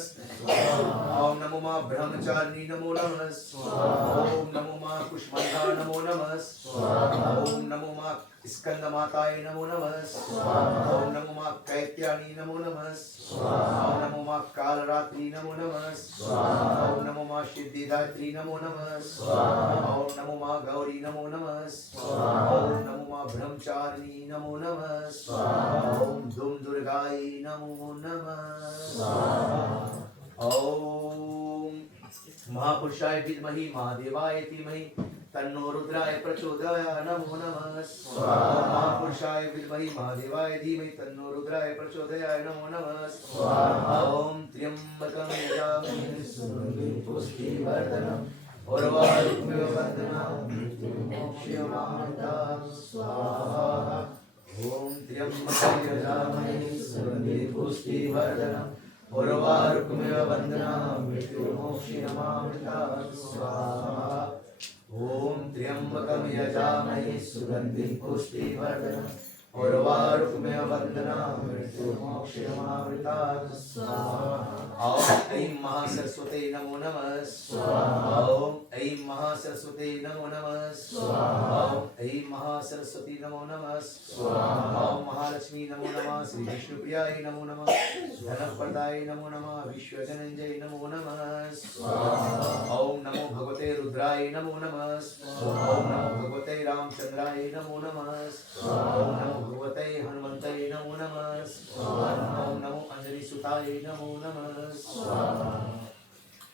ओम नमो मां ब्रह्मचारिणी नमो नमः ओम नमो मां कुष्मांडा नमो नमः ओम नमो मां स्कंद माताय नमो नमः ओम नमो मां कैत्याणी नमो नमः ओम नमो मां कालरात्रि नमो नमः ओम नमो मां सिद्धिदात्री नमो नमः ओम नमो मां गौरी नमो नमः ओम नमो मां ब्रह्मचारिणी नमो नमः ओम धूम दुर्गाय नमो नमः ओम महापुरुषाय विद्महि महादेवाय धीमहि तन्नो रुद्राय प्रचोदयात् नमो नमः महापुरुषाय विद्महि महादेवाय धीमहि तन्नो रुद्राय प्रचोदयात् नमो नमः ओम त्र्यंबकं यजामहे सुगन्धिं पुष्टिवर्धनम् उर्वारुकमिव बन्धनात् मोक्षमामृतात् स्वाहा ओम त्र्यंबकं यजामहे सुगन्धिं पुष्टिवर्धनम् उर्वारुकमिव बन्धनात् मृत्युर्मोक्षमामृतात् स्वाहा ओम त्र्यंबकं यजामहे सुगन्धिं पुष्टिवर्धनम् उर्वारुकमिव बन्धनात् मृत्युर्मोक्षमामृतात् स्वाहा ओम ऐं महासरस्वते नमो नमः स्वाहा ओम ऐं महासरस्वते नमो नमः स्वाहा ओम ऐं महासरस्वती नमो नमः स्वाहा ओम महालक्ष्मी नमो नमः श्री विष्णुप्रियाय नमो नमः धनप्रदाय नमो नमः विश्वजनंजय नमो नमः स्वाहा ओम नमो भगवते रुद्राय नमो नमः स्वाहा ओम नमो भगवते रामचंद्राय नमो नमः स्वाहा ओम नमो भगवते हनुमंताय नमो नमः स्वाहा ओम नमो अंजलि सुताय नमो नमः स्वाहा।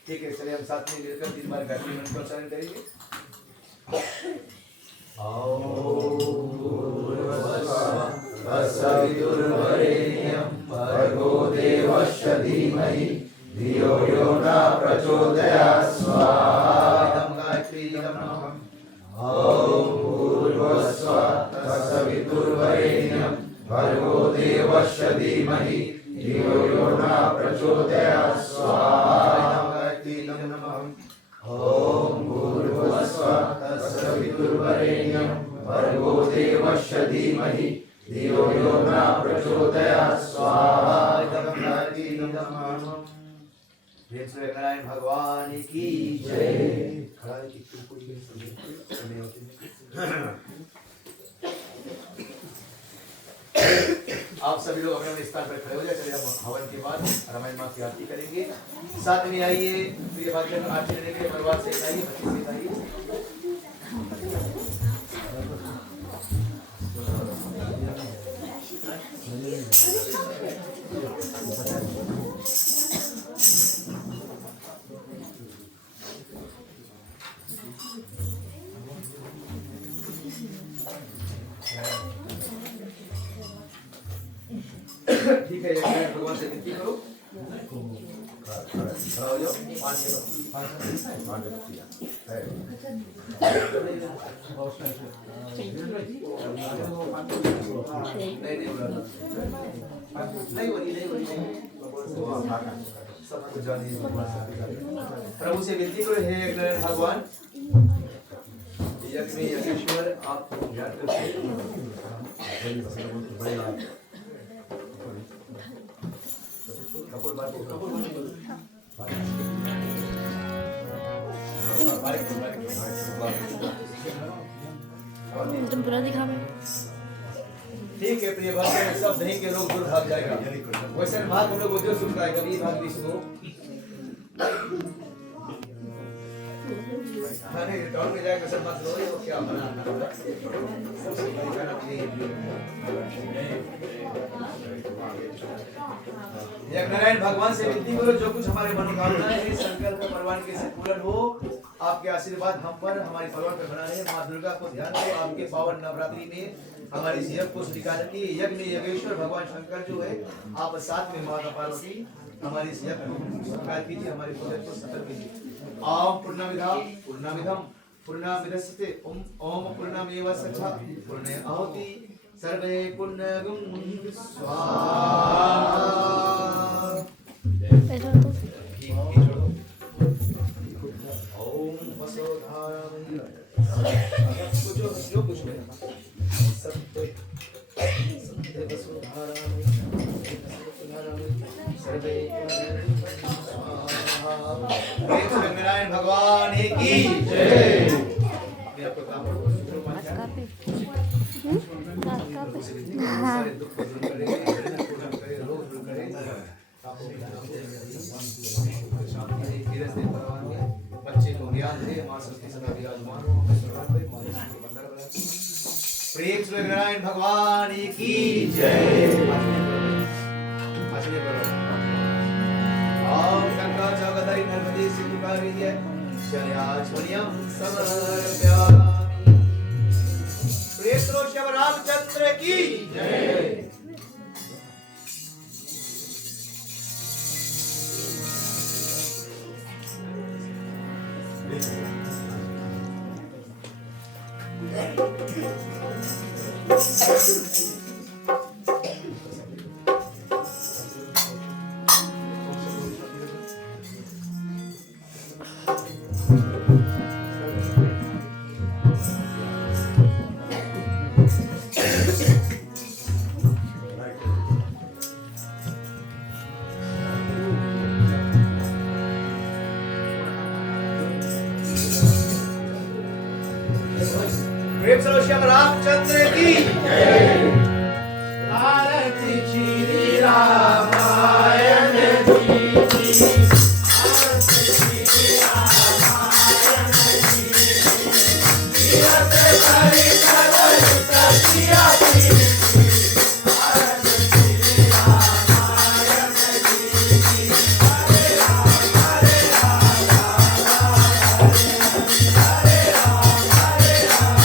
ठीक है, चलिए हम साथ में मिलकर 3 बार गायत्री मंत्र का उच्चारण करेंगे। तत्सवितुर्वरेण्यं भर्गो देवस्य धीमहि धियो यो न प्रचोदयात् स्वाहा। ॐ भूर्भुवस्सुवः तत्सवितुर्वरेण्यं भर्गो देवस्य धीमहि धियो यो न प्रचोदयात् स्वाहा। ॐ भूर्भुवस्सुवः तत्सवितुर्वरेण्यं भर्गो देवस्य धीमहि धियो यो न प्रचोदयात् स्वाहा। नारायण भगवान की जय। आप सभी लोग अपने स्थान पर खड़े हो जाए। चलिए हम हवन के बाद रामायण माँ की आरती करेंगे। साथ में आइए, प्रिय भाग्य आरती करने के लिए परिवार से आइए, बच्चे से आइए। ठीक है, भगवान से विनती करो। हो जाओ, सब कुछ जानिए। प्रभु से विनती करो, हे नारायण भगवान, यज्ञ में यज्ञेश्वर आप ज्ञान करते तुम पूरा दिखा में। ठीक है प्रिय भक्त, सब दही के रोग दूर भाग जाएगा। वैसे भाग हम लोग जो सुनता है, कभी भाग भी सुनो। खाने टाउन में जाएगा सब मत रो, क्या बनाना नारायण भगवान से विनती करो, जो कुछ हमारे मनोकामनाएं हैं संकल्प परवान के से पूर्ण हो। आपके आशीर्वाद हम पर, हमारे परिवार पर बना रहे। माँ दुर्गा को ध्यान दो, आपके पावन नवरात्रि में हमारी यज्ञ को स्वीकार रखिए। यज्ञ में यज्ञेश्वर भगवान शंकर जो है, आप साथ में माता पार्वती हमारी यज्ञ को स्वीकार कीजिए, हमारे पूजन को सफल कीजिए। ओम पूर्णमिदं पूर्णमिदस्ते ओम पूर्णमेव सच्चा पूर्णे आहुति सर्वे पुण्यगुं स्वाहा। ओम वसुधारामि जो कुछ है सत्य वसुधारामि नारायण भगवान की जय। अभी आपको काम शुरू मान जाए सारे दुख को दूर करेंगे, पूर्ण करे, रोग दूर करेंगे, शांति धीरज दे परवान दे, बच्चे को ज्ञान दे, मां सरस्वती सदा विराजमान हो, प्रेम सूर्य नारायण भगवान की जय। आचले बोलो ओम गंगा जगदरि नर्मदे सिंधु कावेरी जयाचर्यं समर्पयामि। प्रेम सूर्य श्याम रामचंद्र की जय। प्रेम से श्याम रामचंद्र की जय। आरती श्री रामायण जी की, आरती श्री रामायण जी की, तीरथ धरि कदल तकिया की, आरती श्री रामायण जी की, हरे राम हरे राम राम राम हरे राम हरे राम।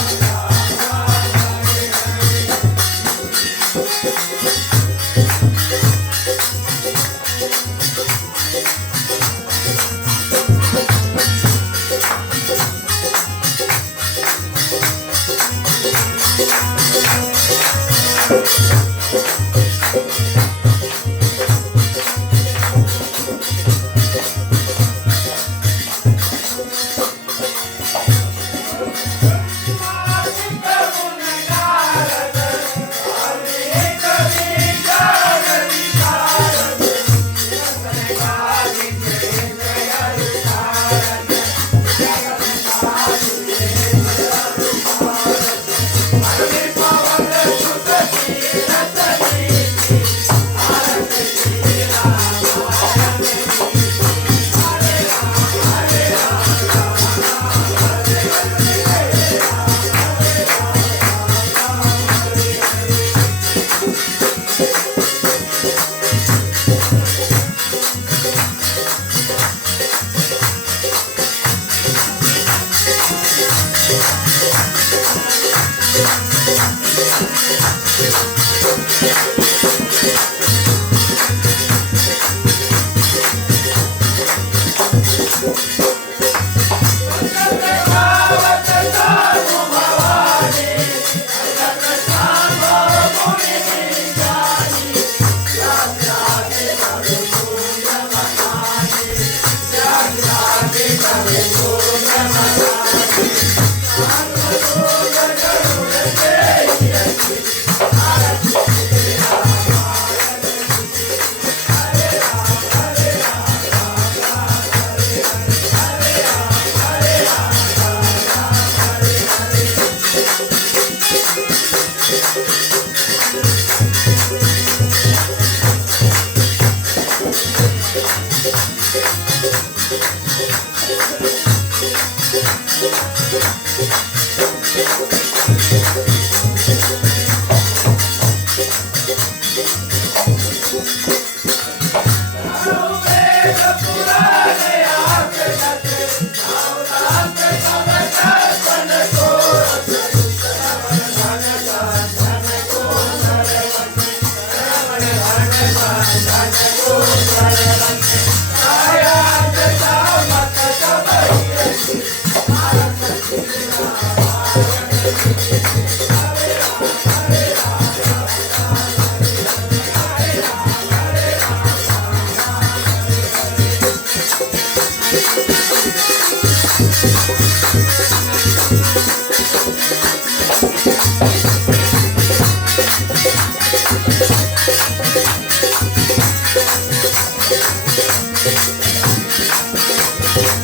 Thank you.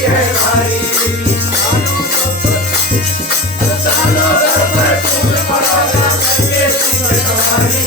है भारी। सालों घर पर टूट पड़ोगा करके सिंह सवारी।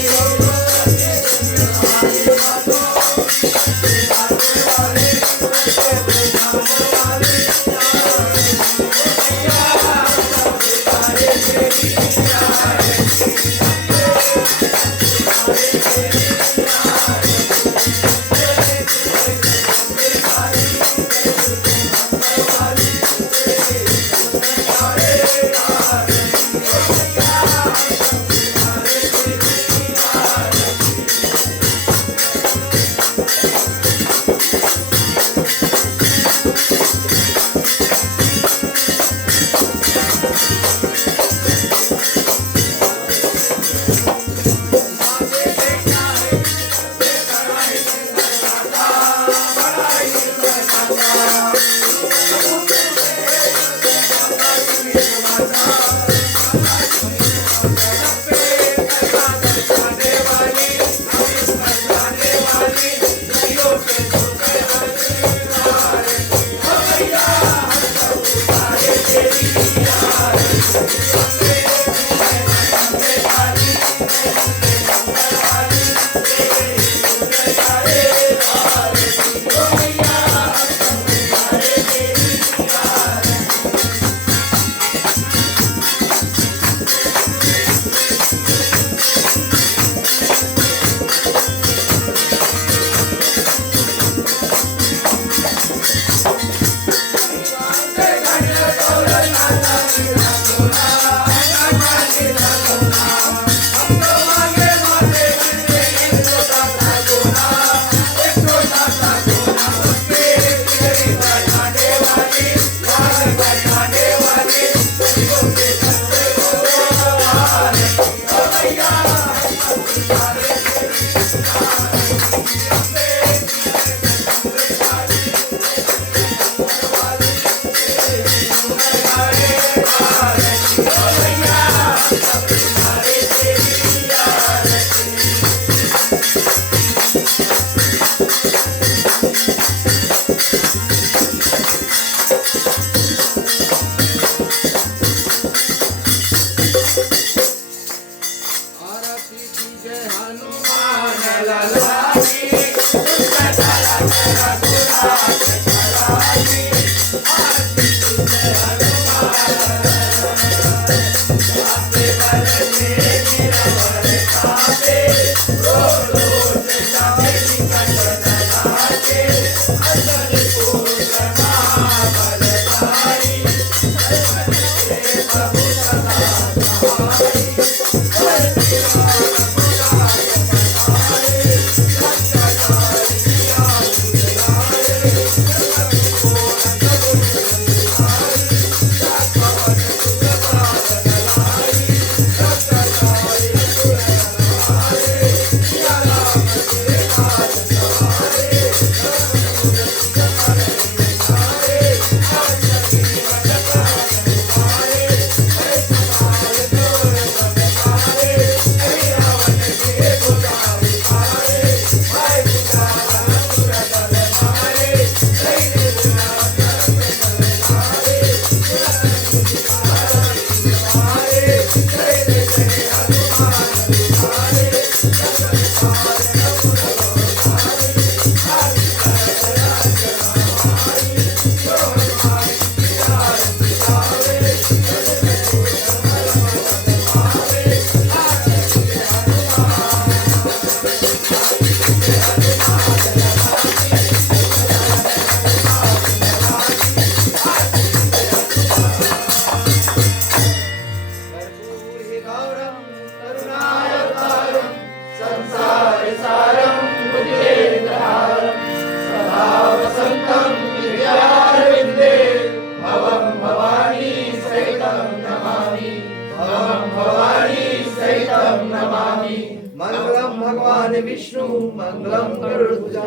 मंगलम भगवान विष्णु मंगलम गरुड़ध्वज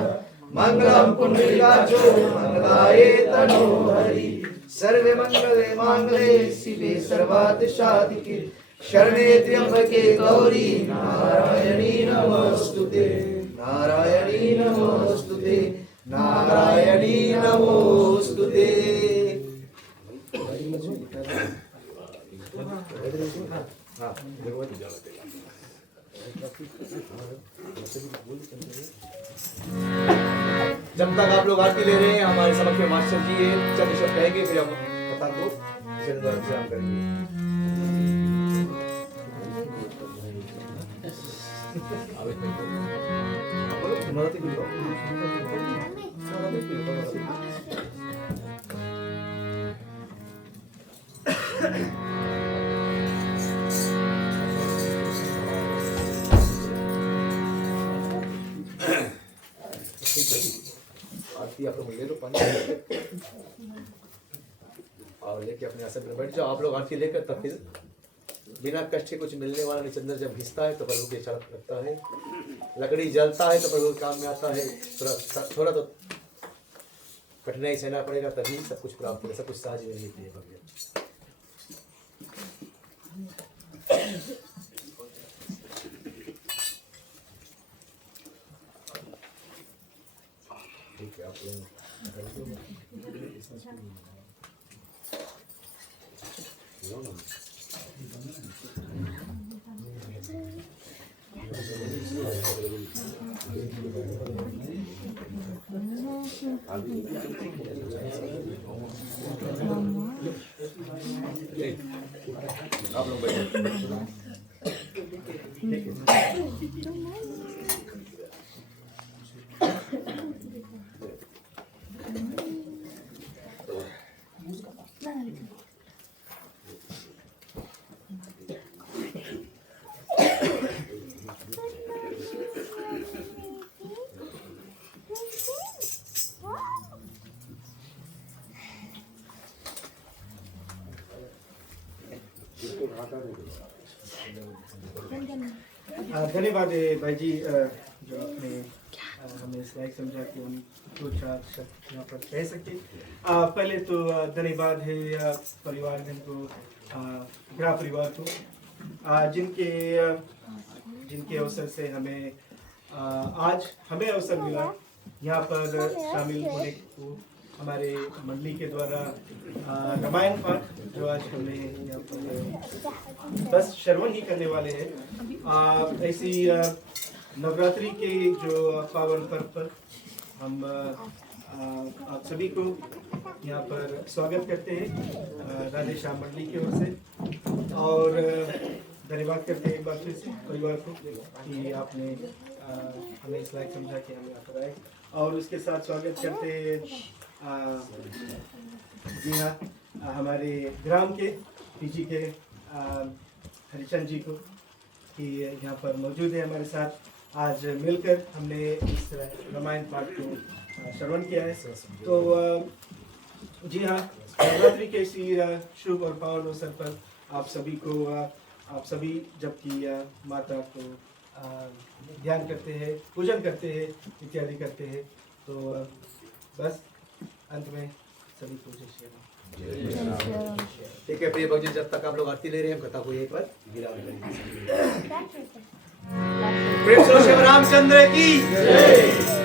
मंगलम पुंडरीकाक्षो मंगलाय तनोहरि सर्वे मंगले मांगले शिवे सर्वार्थ साधिके शरणे त्र्यंबके गौरी नारायणी नमोस्तुते नारायणी नमोस्तुते नारायणी नमोस्तुते। जब तक आप लोग आरती ले रहे हैं हमारे समक्ष में मास्टर जी है, चंद शब्द कहेंगे, फिर हम कथा को विराम करेंगे। आरती आप लोग ले लो पानी और लेके अपने आसन पर बैठ जाओ। आप लोग आरती लेकर तब फिर बिना कष्ट के कुछ मिलने वाला चंद्र जब घिसता है तो प्रभु के अच्छा लगता है, लकड़ी जलता है तो प्रभु के काम में आता है। थोड़ा तो कठिनाई सहना पड़ेगा तभी सब कुछ प्राप्त होगा, सब कुछ सहज में लेती है भगवान। ठीक है, आप लोग बैठो। धन्यवाद भाई जी, जो आपने हमें लायक समझा कि हम दो चार शब्द यहाँ पर कह सके। पहले तो धन्यवाद है परिवारजन को, ग्राह परिवार को, जिनके अवसर से हमें आज हमें अवसर मिला यहाँ पर शामिल होने को। हमारे मंडली के द्वारा रामायण पाठ जो आज हमने यहाँ पर बस श्रवण ही करने वाले हैं। ऐसी नवरात्रि के जो पावन पर्व पर हम आप सभी को यहाँ पर स्वागत करते हैं राधे श्याम मंडली की ओर से, और धन्यवाद करते हैं एक बार फिर से परिवार को कि आपने हमें इस लायक समझा कि हम यहाँ पर आए। और उसके साथ स्वागत करते हैं जी हाँ हमारे ग्राम के पीजी के हरिचंद जी को कि यहाँ पर मौजूद है हमारे साथ। आज मिलकर हमने इस रामायण पाठ को श्रवण किया है। तो जी हाँ, नवरात्रि के इसी शुभ और पावन अवसर पर आप सभी जबकि माता को ध्यान करते हैं, पूजन करते हैं, इत्यादि करते हैं, तो बस अंत में सभी को जय श्री राम। ठीक है प्रिय भक्तजन, जब तक आप लोग आरती ले रहे हैं हम कथा को एक बार विराम करेंगे। प्रेम से शिव रामचंद्र की जय।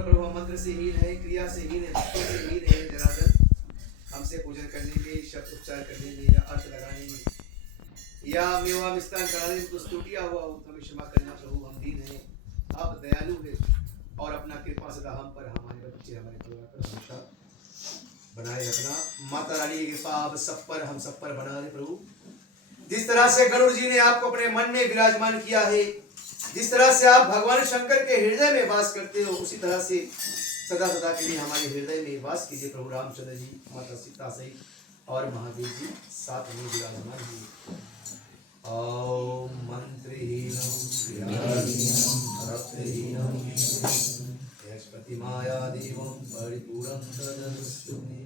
प्रभु मंत्र से हीन है, क्रिया से हीन है, भक्ति से हीन है जनार्दन। हमसे पूजन करने में, शब्द उच्चार करने में या अर्थ लगाने में या मेवा मिष्टान कराने में कुछ त्रुटियां हुआ हो तो हमें क्षमा करना प्रभु। हम दीन हैं, आप दयालु हैं और अपना कृपा सदा हम पर, हमारे बच्चे, हमारे परिवार पर हमेशा बनाए रखना। माता रानी की कृपा आप सब पर, हम सब पर बना रहे प्रभु। जिस तरह से गरुड़ जी ने आपको अपने मन में विराजमान किया है, जिस तरह से आप भगवान शंकर के हृदय में वास करते हो, उसी तरह से सदा सदा के लिए हमारे हृदय में वास कीजिए प्रभु। रामचंद्र जी, माता सीता सहित और महादेव जी साथ में विराजमान हुए। ओम मंत्रहीनम क्रियाहीनम रक्तहीनम यस्पतिमाया देवं परिपूरं तदस्तुमे।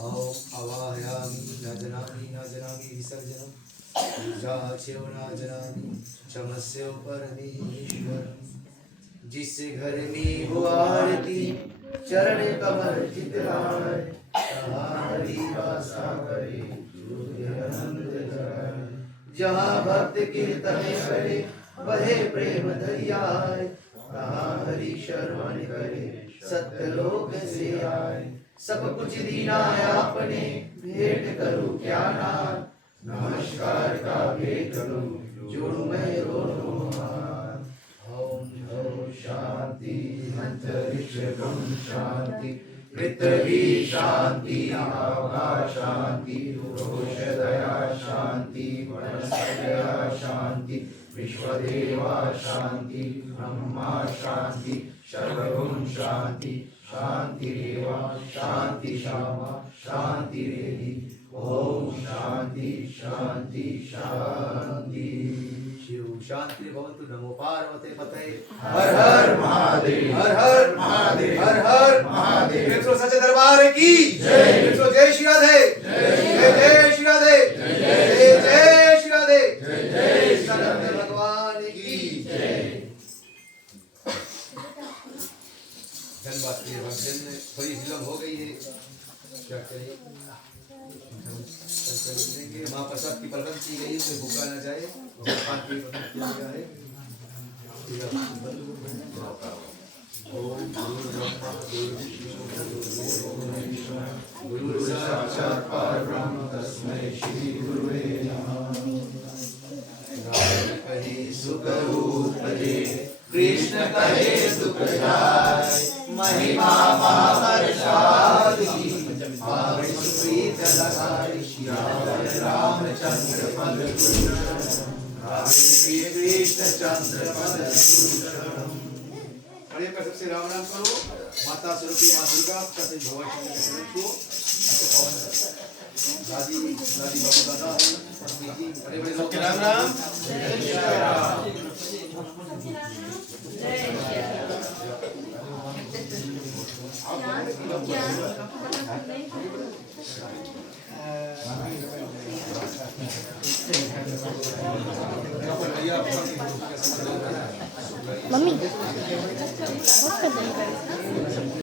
ओम अवाहयामि न जनामि विसर्जनम् पूजाच्यो न जनामि क्षमस्यो परमेश्वर। जिस घर में हो आरती चरण कमल चितलाय, हरि वासा करे आनंद जाय। जहाँ भक्त कीर्तन करे बहे प्रेम दरियाय, तहाँ हरि शरण करे सत्यलोक से आए। सब कुछ दीना आपने भेंट करूं क्या नाम, नमस्कार का भेंट करूं जोड़ू मैं दोनों हाथ। ओम ओम शांति अंतरिक्ष ब्रह्म शांति, पृथ्वी शांति आकाश शांति, रोष दया शांति वनस्पतयः शांति, विश्वदेवा शांति ब्रह्मा शांति, सर्वगुण शांति शांतिरेव शांति शामा शांतिरेधि। ओम शांति शांति शांति। शिव शांति भवतु। नमो पार्वती पते। हर हर महादेव। हर हर महादेव। हर हर महादेव। एक सौ सच्चे दरबार की जय। एक सौ जय श्री राधे। जय जय श्री राधे। जय जय श्री राधे। जय जय श्री भगवान की जय। धन्यवाद। थोड़ी विलम्ब हो गई है, क्या करें। महाप्रसाद की प्रबंध की गई है, भूखा न जाए। जलपान की प्रबंध किया गया है। ओम गुरुर्ब्रह्मा गुरुर्विष्णु साक्षात् परब्रह्म तस्मै श्री गुरुवे नमः। कहे सुख रूपदे कृष्ण कहे सुख जाय, महिमा महाप्रसाद की प्रीत लगाई। रामचंद्र पद श्री कृष्ण चंद्र पद। खड़े पर सबसे राम नाम करो। माता स्वरूपी माँ दुर्गा भगवान शंकर के शरण छुओ। दादी दादी बाबू दादा पत्नी जी बड़े बड़े लोग राम राम। मम्मी बहुत कर देंगे।